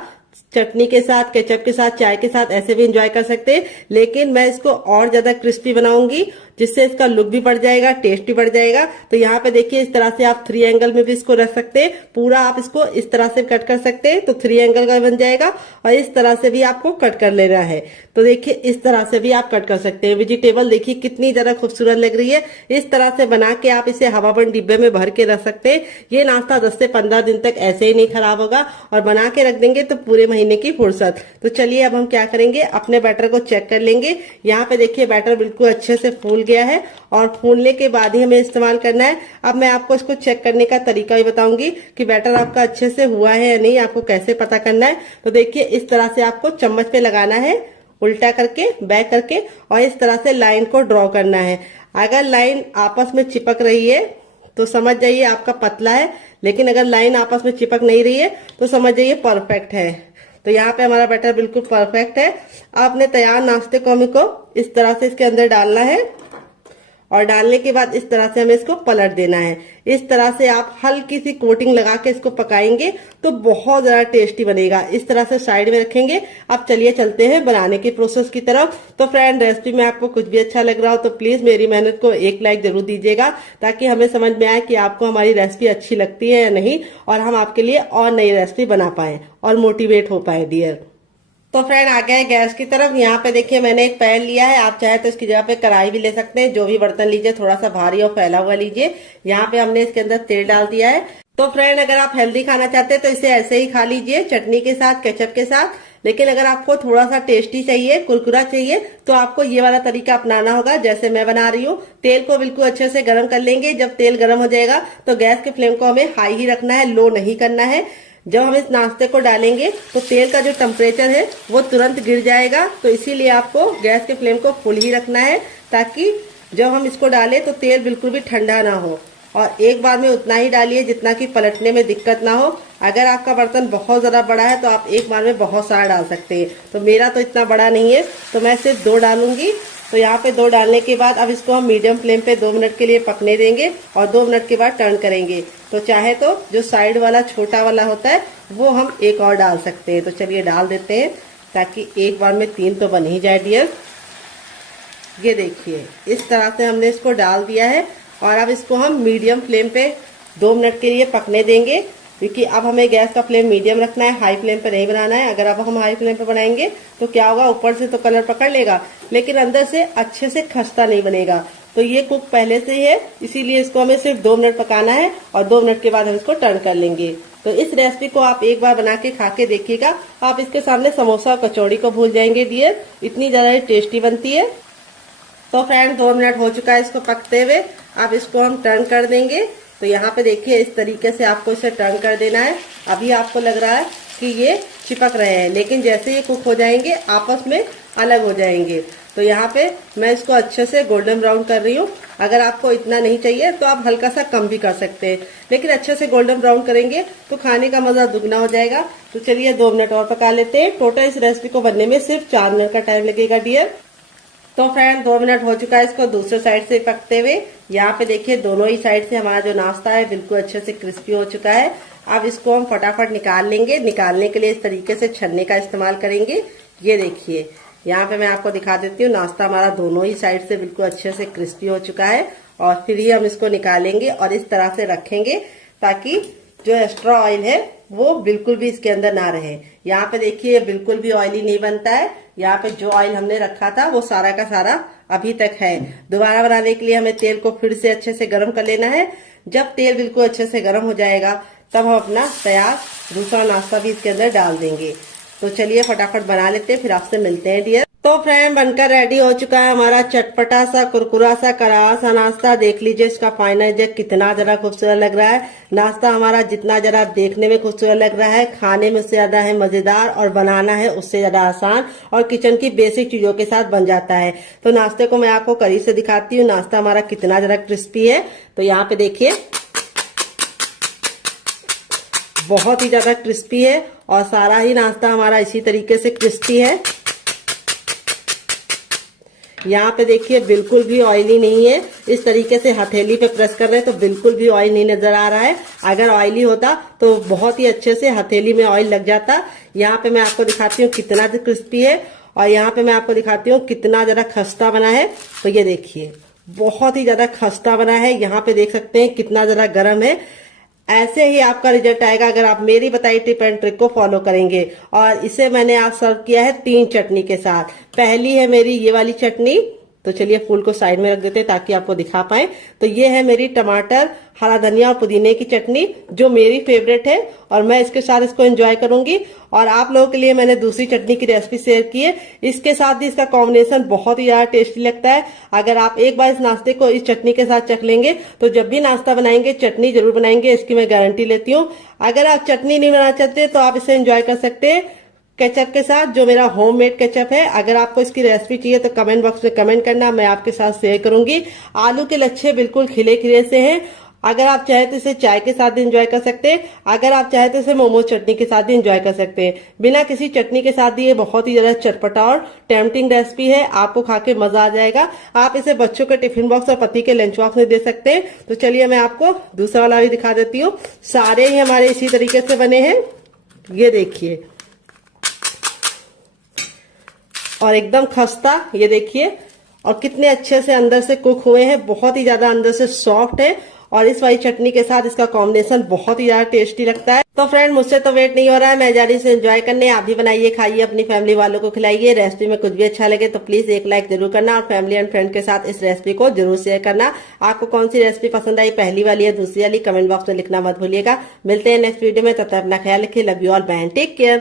चटनी के साथ, केचप के साथ, चाय के साथ ऐसे भी एंजॉय कर सकते हैं, लेकिन मैं इसको और ज्यादा क्रिस्पी बनाऊंगी, जिससे इसका लुक भी बढ़ जाएगा, टेस्ट भी बढ़ जाएगा। तो यहाँ पे देखिए इस तरह से आप 3 एंगल में भी इसको रख सकते हैं। पूरा आप इसको इस तरह से कट कर सकते हैं तो 3 एंगल का बन जाएगा, और इस तरह से भी आपको कट कर लेना है। तो देखिए इस तरह से भी आप कट कर सकते हैं। वेजिटेबल देखिए कितनी ज्यादा खूबसूरत लग रही है। इस तरह से बना के आप इसे हवाबंद डिब्बे में भर के रख सकते हैं। ये नाश्ता 10 से 15 दिन तक ऐसे ही नहीं खराब होगा, और बना के रख देंगे तो पूरे महीने की फुर्सत। तो चलिए अब हम क्या करेंगे, अपने बैटर को चेक कर लेंगे। यहाँ पे देखिए बैटर बिल्कुल अच्छे से फूल गया है, और फूलने के बाद ही हमें इस्तेमाल करना है। अब मैं आपको इसको चेक करने का तरीका भी बताऊंगी कि बैटर आपका अच्छे से हुआ है या नहीं, आपको कैसे पता करना है। तो देखिए इस तरह से आपको चम्मच पे लगाना है, उल्टा करके, बैक करके, और इस तरह से लाइन को ड्रॉ करना है। अगर लाइन आपस में चिपक रही है तो समझ जाइए आपका पतला है, लेकिन अगर लाइन आपस में चिपक नहीं रही है तो समझ जाइए परफेक्ट है। तो यहाँ पे हमारा बैटर बिल्कुल परफेक्ट है। अब अपने तैयार नाश्ते को हमें को इस तरह से इसके अंदर डालना है, और डालने के बाद इस तरह से हमें इसको पलट देना है। इस तरह से आप हल्की सी कोटिंग लगा के इसको पकाएंगे तो बहुत ज्यादा टेस्टी बनेगा। इस तरह से साइड में रखेंगे। अब चलिए चलते हैं बनाने की प्रोसेस की तरफ। तो फ्रेंड, रेसिपी में आपको कुछ भी अच्छा लग रहा हो तो प्लीज मेरी मेहनत को एक लाइक जरूर दीजिएगा, ताकि हमें समझ में आए कि आपको हमारी रेसिपी अच्छी लगती है या नहीं, और हम आपके लिए और नई रेसिपी बना पाए और मोटिवेट हो पाए डियर। तो फ्रेंड आ गए गैस की तरफ। यहाँ पे देखिए मैंने एक पैन लिया है, आप चाहे तो इसकी जगह पे कढ़ाई भी ले सकते हैं। जो भी बर्तन लीजिए थोड़ा सा भारी और फैला हुआ लीजिए। यहाँ पे हमने इसके अंदर तेल डाल दिया है। तो फ्रेंड, अगर आप हेल्दी खाना चाहते हैं तो इसे ऐसे ही खा लीजिए, चटनी के साथ, केचप के साथ। लेकिन अगर आपको थोड़ा सा टेस्टी चाहिए, कुरकुरा चाहिए, तो आपको ये वाला तरीका अपनाना होगा जैसे मैं बना रही हूँ। तेल को बिल्कुल अच्छे से गर्म कर लेंगे। जब तेल गर्म हो जाएगा तो गैस के फ्लेम को हमें हाई ही रखना है, लो नहीं करना है। जब हम इस नाश्ते को डालेंगे तो तेल का जो टेम्परेचर है वो तुरंत गिर जाएगा, तो इसीलिए आपको गैस के फ्लेम को फुल ही रखना है, ताकि जब हम इसको डालें तो तेल बिल्कुल भी ठंडा ना हो। और एक बार में उतना ही डालिए जितना कि पलटने में दिक्कत ना हो। अगर आपका बर्तन बहुत ज़्यादा बड़ा है तो आप एक बार में बहुत सारा डाल सकते हैं। तो मेरा तो इतना बड़ा नहीं है, तो मैं सिर्फ 2 डालूंगी। तो यहाँ पे 2 डालने के बाद अब इसको हम मीडियम फ्लेम पे 2 मिनट के लिए पकने देंगे और 2 मिनट के बाद टर्न करेंगे। तो चाहे तो जो साइड वाला छोटा वाला होता है वो हम एक और डाल सकते हैं। तो चलिए डाल देते हैं, ताकि एक बार में 3 तो बन ही जाए डियर। ये देखिए इस तरह से हमने इसको डाल दिया है और अब इसको हम मीडियम फ्लेम पे 2 मिनट के लिए पकने देंगे, क्योंकि अब हमें गैस का फ्लेम मीडियम रखना है, हाई फ्लेम पे नहीं बनाना है। अगर अब हम हाई फ्लेम पे बनाएंगे तो क्या होगा, ऊपर से तो कलर पकड़ लेगा लेकिन अंदर से अच्छे से खस्ता नहीं बनेगा। तो ये कुक पहले से ही है, इसीलिए इसको हमें सिर्फ 2 मिनट पकाना है और 2 मिनट के बाद हम इसको टर्न कर लेंगे। तो इस रेसिपी को आप एक बार बना के खा के देखिएगा, आप इसके सामने समोसा और कचौड़ी को भूल जाएंगे डियर, इतनी ज्यादा टेस्टी बनती है। तो फ्रेंड 2 मिनट हो चुका है इसको पकते हुए, अब इसको हम टर्न कर देंगे। तो यहाँ पे देखिए इस तरीके से आपको इसे टर्न कर देना है। अभी आपको लग रहा है कि ये चिपक रहे हैं, लेकिन जैसे ये कुक हो जाएंगे आपस में अलग हो जाएंगे। तो यहाँ पे मैं इसको अच्छे से गोल्डन ब्राउन कर रही हूँ। अगर आपको इतना नहीं चाहिए तो आप हल्का सा कम भी कर सकते हैं, लेकिन अच्छे से गोल्डन ब्राउन करेंगे तो खाने का मजा दुगना हो जाएगा। तो चलिए 2 मिनट और पका लेते हैं। टोटल इस रेसिपी को बनने में सिर्फ 4 मिनट का टाइम लगेगा डियर। तो फ्रेंड 2 मिनट हो चुका है इसको दूसरे साइड से पकते हुए। यहाँ पे देखिए दोनों ही साइड से हमारा जो नाश्ता है बिल्कुल अच्छे से क्रिस्पी हो चुका है। अब इसको हम फटाफट निकाल लेंगे। निकालने के लिए इस तरीके से छन्ने का इस्तेमाल करेंगे। ये देखिए यहाँ पे मैं आपको दिखा देती हूँ, नाश्ता हमारा दोनों ही साइड से बिल्कुल अच्छे से क्रिस्पी हो चुका है। और फिर ही हम इसको निकालेंगे और इस तरह से रखेंगे ताकि जो एक्स्ट्रा ऑयल है वो बिल्कुल भी इसके अंदर ना रहे। यहाँ पे देखिए बिल्कुल भी ऑयली नहीं बनता है। यहाँ पे जो ऑयल हमने रखा था वो सारा का सारा अभी तक है। दोबारा बनाने के लिए हमें तेल को फिर से अच्छे से गर्म कर लेना है। जब तेल बिल्कुल अच्छे से गर्म हो जाएगा तब हम अपना तैयार दूसरा नाश्ता भी इसके अंदर डाल देंगे। तो चलिए फटाफट बना लेते हैं, फिर आपसे मिलते हैं डियर। तो फ्रेंड बनकर रेडी हो चुका है हमारा चटपटा सा कुरकुरा सा करारा सा नाश्ता। देख लीजिए इसका फाइनल जग कितना जरा खूबसूरत लग रहा है। नाश्ता हमारा जितना जरा देखने में खूबसूरत लग रहा है, खाने में उससे ज्यादा है मजेदार और बनाना है उससे ज्यादा आसान और किचन की बेसिक चीजों के साथ बन जाता है। तो नाश्ते को मैं आपको करीब से दिखाती हूँ, नाश्ता हमारा कितना जरा क्रिस्पी है। तो यहाँ पे देखिए बहुत ही ज्यादा क्रिस्पी है और सारा ही नाश्ता हमारा इसी तरीके से क्रिस्पी है। यहाँ पे देखिए बिल्कुल भी ऑयली नहीं है। इस तरीके से हथेली पे प्रेस कर रहे हैं तो बिल्कुल भी ऑयल नहीं नजर आ रहा है। अगर ऑयली होता तो बहुत ही अच्छे से हथेली में ऑयल लग जाता। यहाँ पे मैं आपको दिखाती हूँ कितना क्रिस्पी है और यहाँ पे मैं आपको दिखाती हूँ कितना जरा खस्ता बना है। तो ये देखिए बहुत ही ज्यादा खस्ता बना है। यहाँ पे देख सकते हैं कितना जरा गर्म है। ऐसे ही आपका रिजल्ट आएगा अगर आप मेरी बताई टिप एंड ट्रिक को फॉलो करेंगे। और इसे मैंने आज सर्व किया है 3 चटनी के साथ। पहली है मेरी ये वाली चटनी, तो चलिए फूल को साइड में रख देते हैं ताकि आपको दिखा पाए। तो ये है मेरी टमाटर, हरा धनिया और पुदीने की चटनी जो मेरी फेवरेट है और मैं इसके साथ इसको एंजॉय करूंगी। और आप लोगों के लिए मैंने दूसरी चटनी की रेसिपी शेयर की है, इसके साथ भी इसका कॉम्बिनेशन बहुत ही ज्यादा टेस्टी लगता है। अगर आप एक बार इस नाश्ते को इस चटनी के साथ चख लेंगे तो जब भी नाश्ता बनाएंगे चटनी जरूर बनाएंगे, इसकी मैं गारंटी लेती हूँ। अगर आप चटनी नहीं बनाना चाहते तो आप इसे एंजॉय कर सकते हैं केचप के साथ, जो मेरा होममेड केचप है। अगर आपको इसकी रेसिपी चाहिए तो कमेंट बॉक्स में कमेंट करना, मैं आपके साथ शेयर करूंगी। आलू के लच्छे बिल्कुल खिले खिले से हैं। अगर आप चाहे तो इसे चाय के साथ भी एंजॉय कर सकते हैं, अगर आप चाहे तो इसे मोमोज चटनी के साथ भी एंजॉय कर सकते हैं। बिना किसी चटनी के साथ भी ये बहुत ही ज्यादा चटपटा और टेम्पटिंग रेसिपी है, आपको खा के मजा आ जाएगा। आप इसे बच्चों के टिफिन बॉक्स और पति के लंच बॉक्स में दे सकते हैं। तो चलिए मैं आपको दूसरा वाला भी दिखा देती हूँ। सारे ही हमारे इसी तरीके से बने हैं, ये देखिए, और एकदम खस्ता, ये देखिए, और कितने अच्छे से अंदर से कुक हुए हैं, बहुत ही ज्यादा अंदर से सॉफ्ट है। और इस वाली चटनी के साथ इसका कॉम्बिनेशन बहुत ही ज्यादा टेस्टी लगता है। तो फ्रेंड मुझसे तो वेट नहीं हो रहा है, मैं जा रही से एंजॉय करने। आप भी बनाइए, खाइए, अपनी फैमिली वालों को खिलाइए। रेसिपी में कुछ भी अच्छा लगे तो प्लीज एक लाइक जरूर करना और फैमिली एंड फ्रेंड के साथ इस रेसिपी को जरूर शेयर करना। आपको कौन सी रेसिपी पसंद आई, पहली वाली या दूसरी वाली, कमेंट बॉक्स में लिखना मत भूलिएगा। मिलते हैं नेक्स्ट वीडियो में, तब तक अपना ख्याल रखिए। Love you all, bye, take care.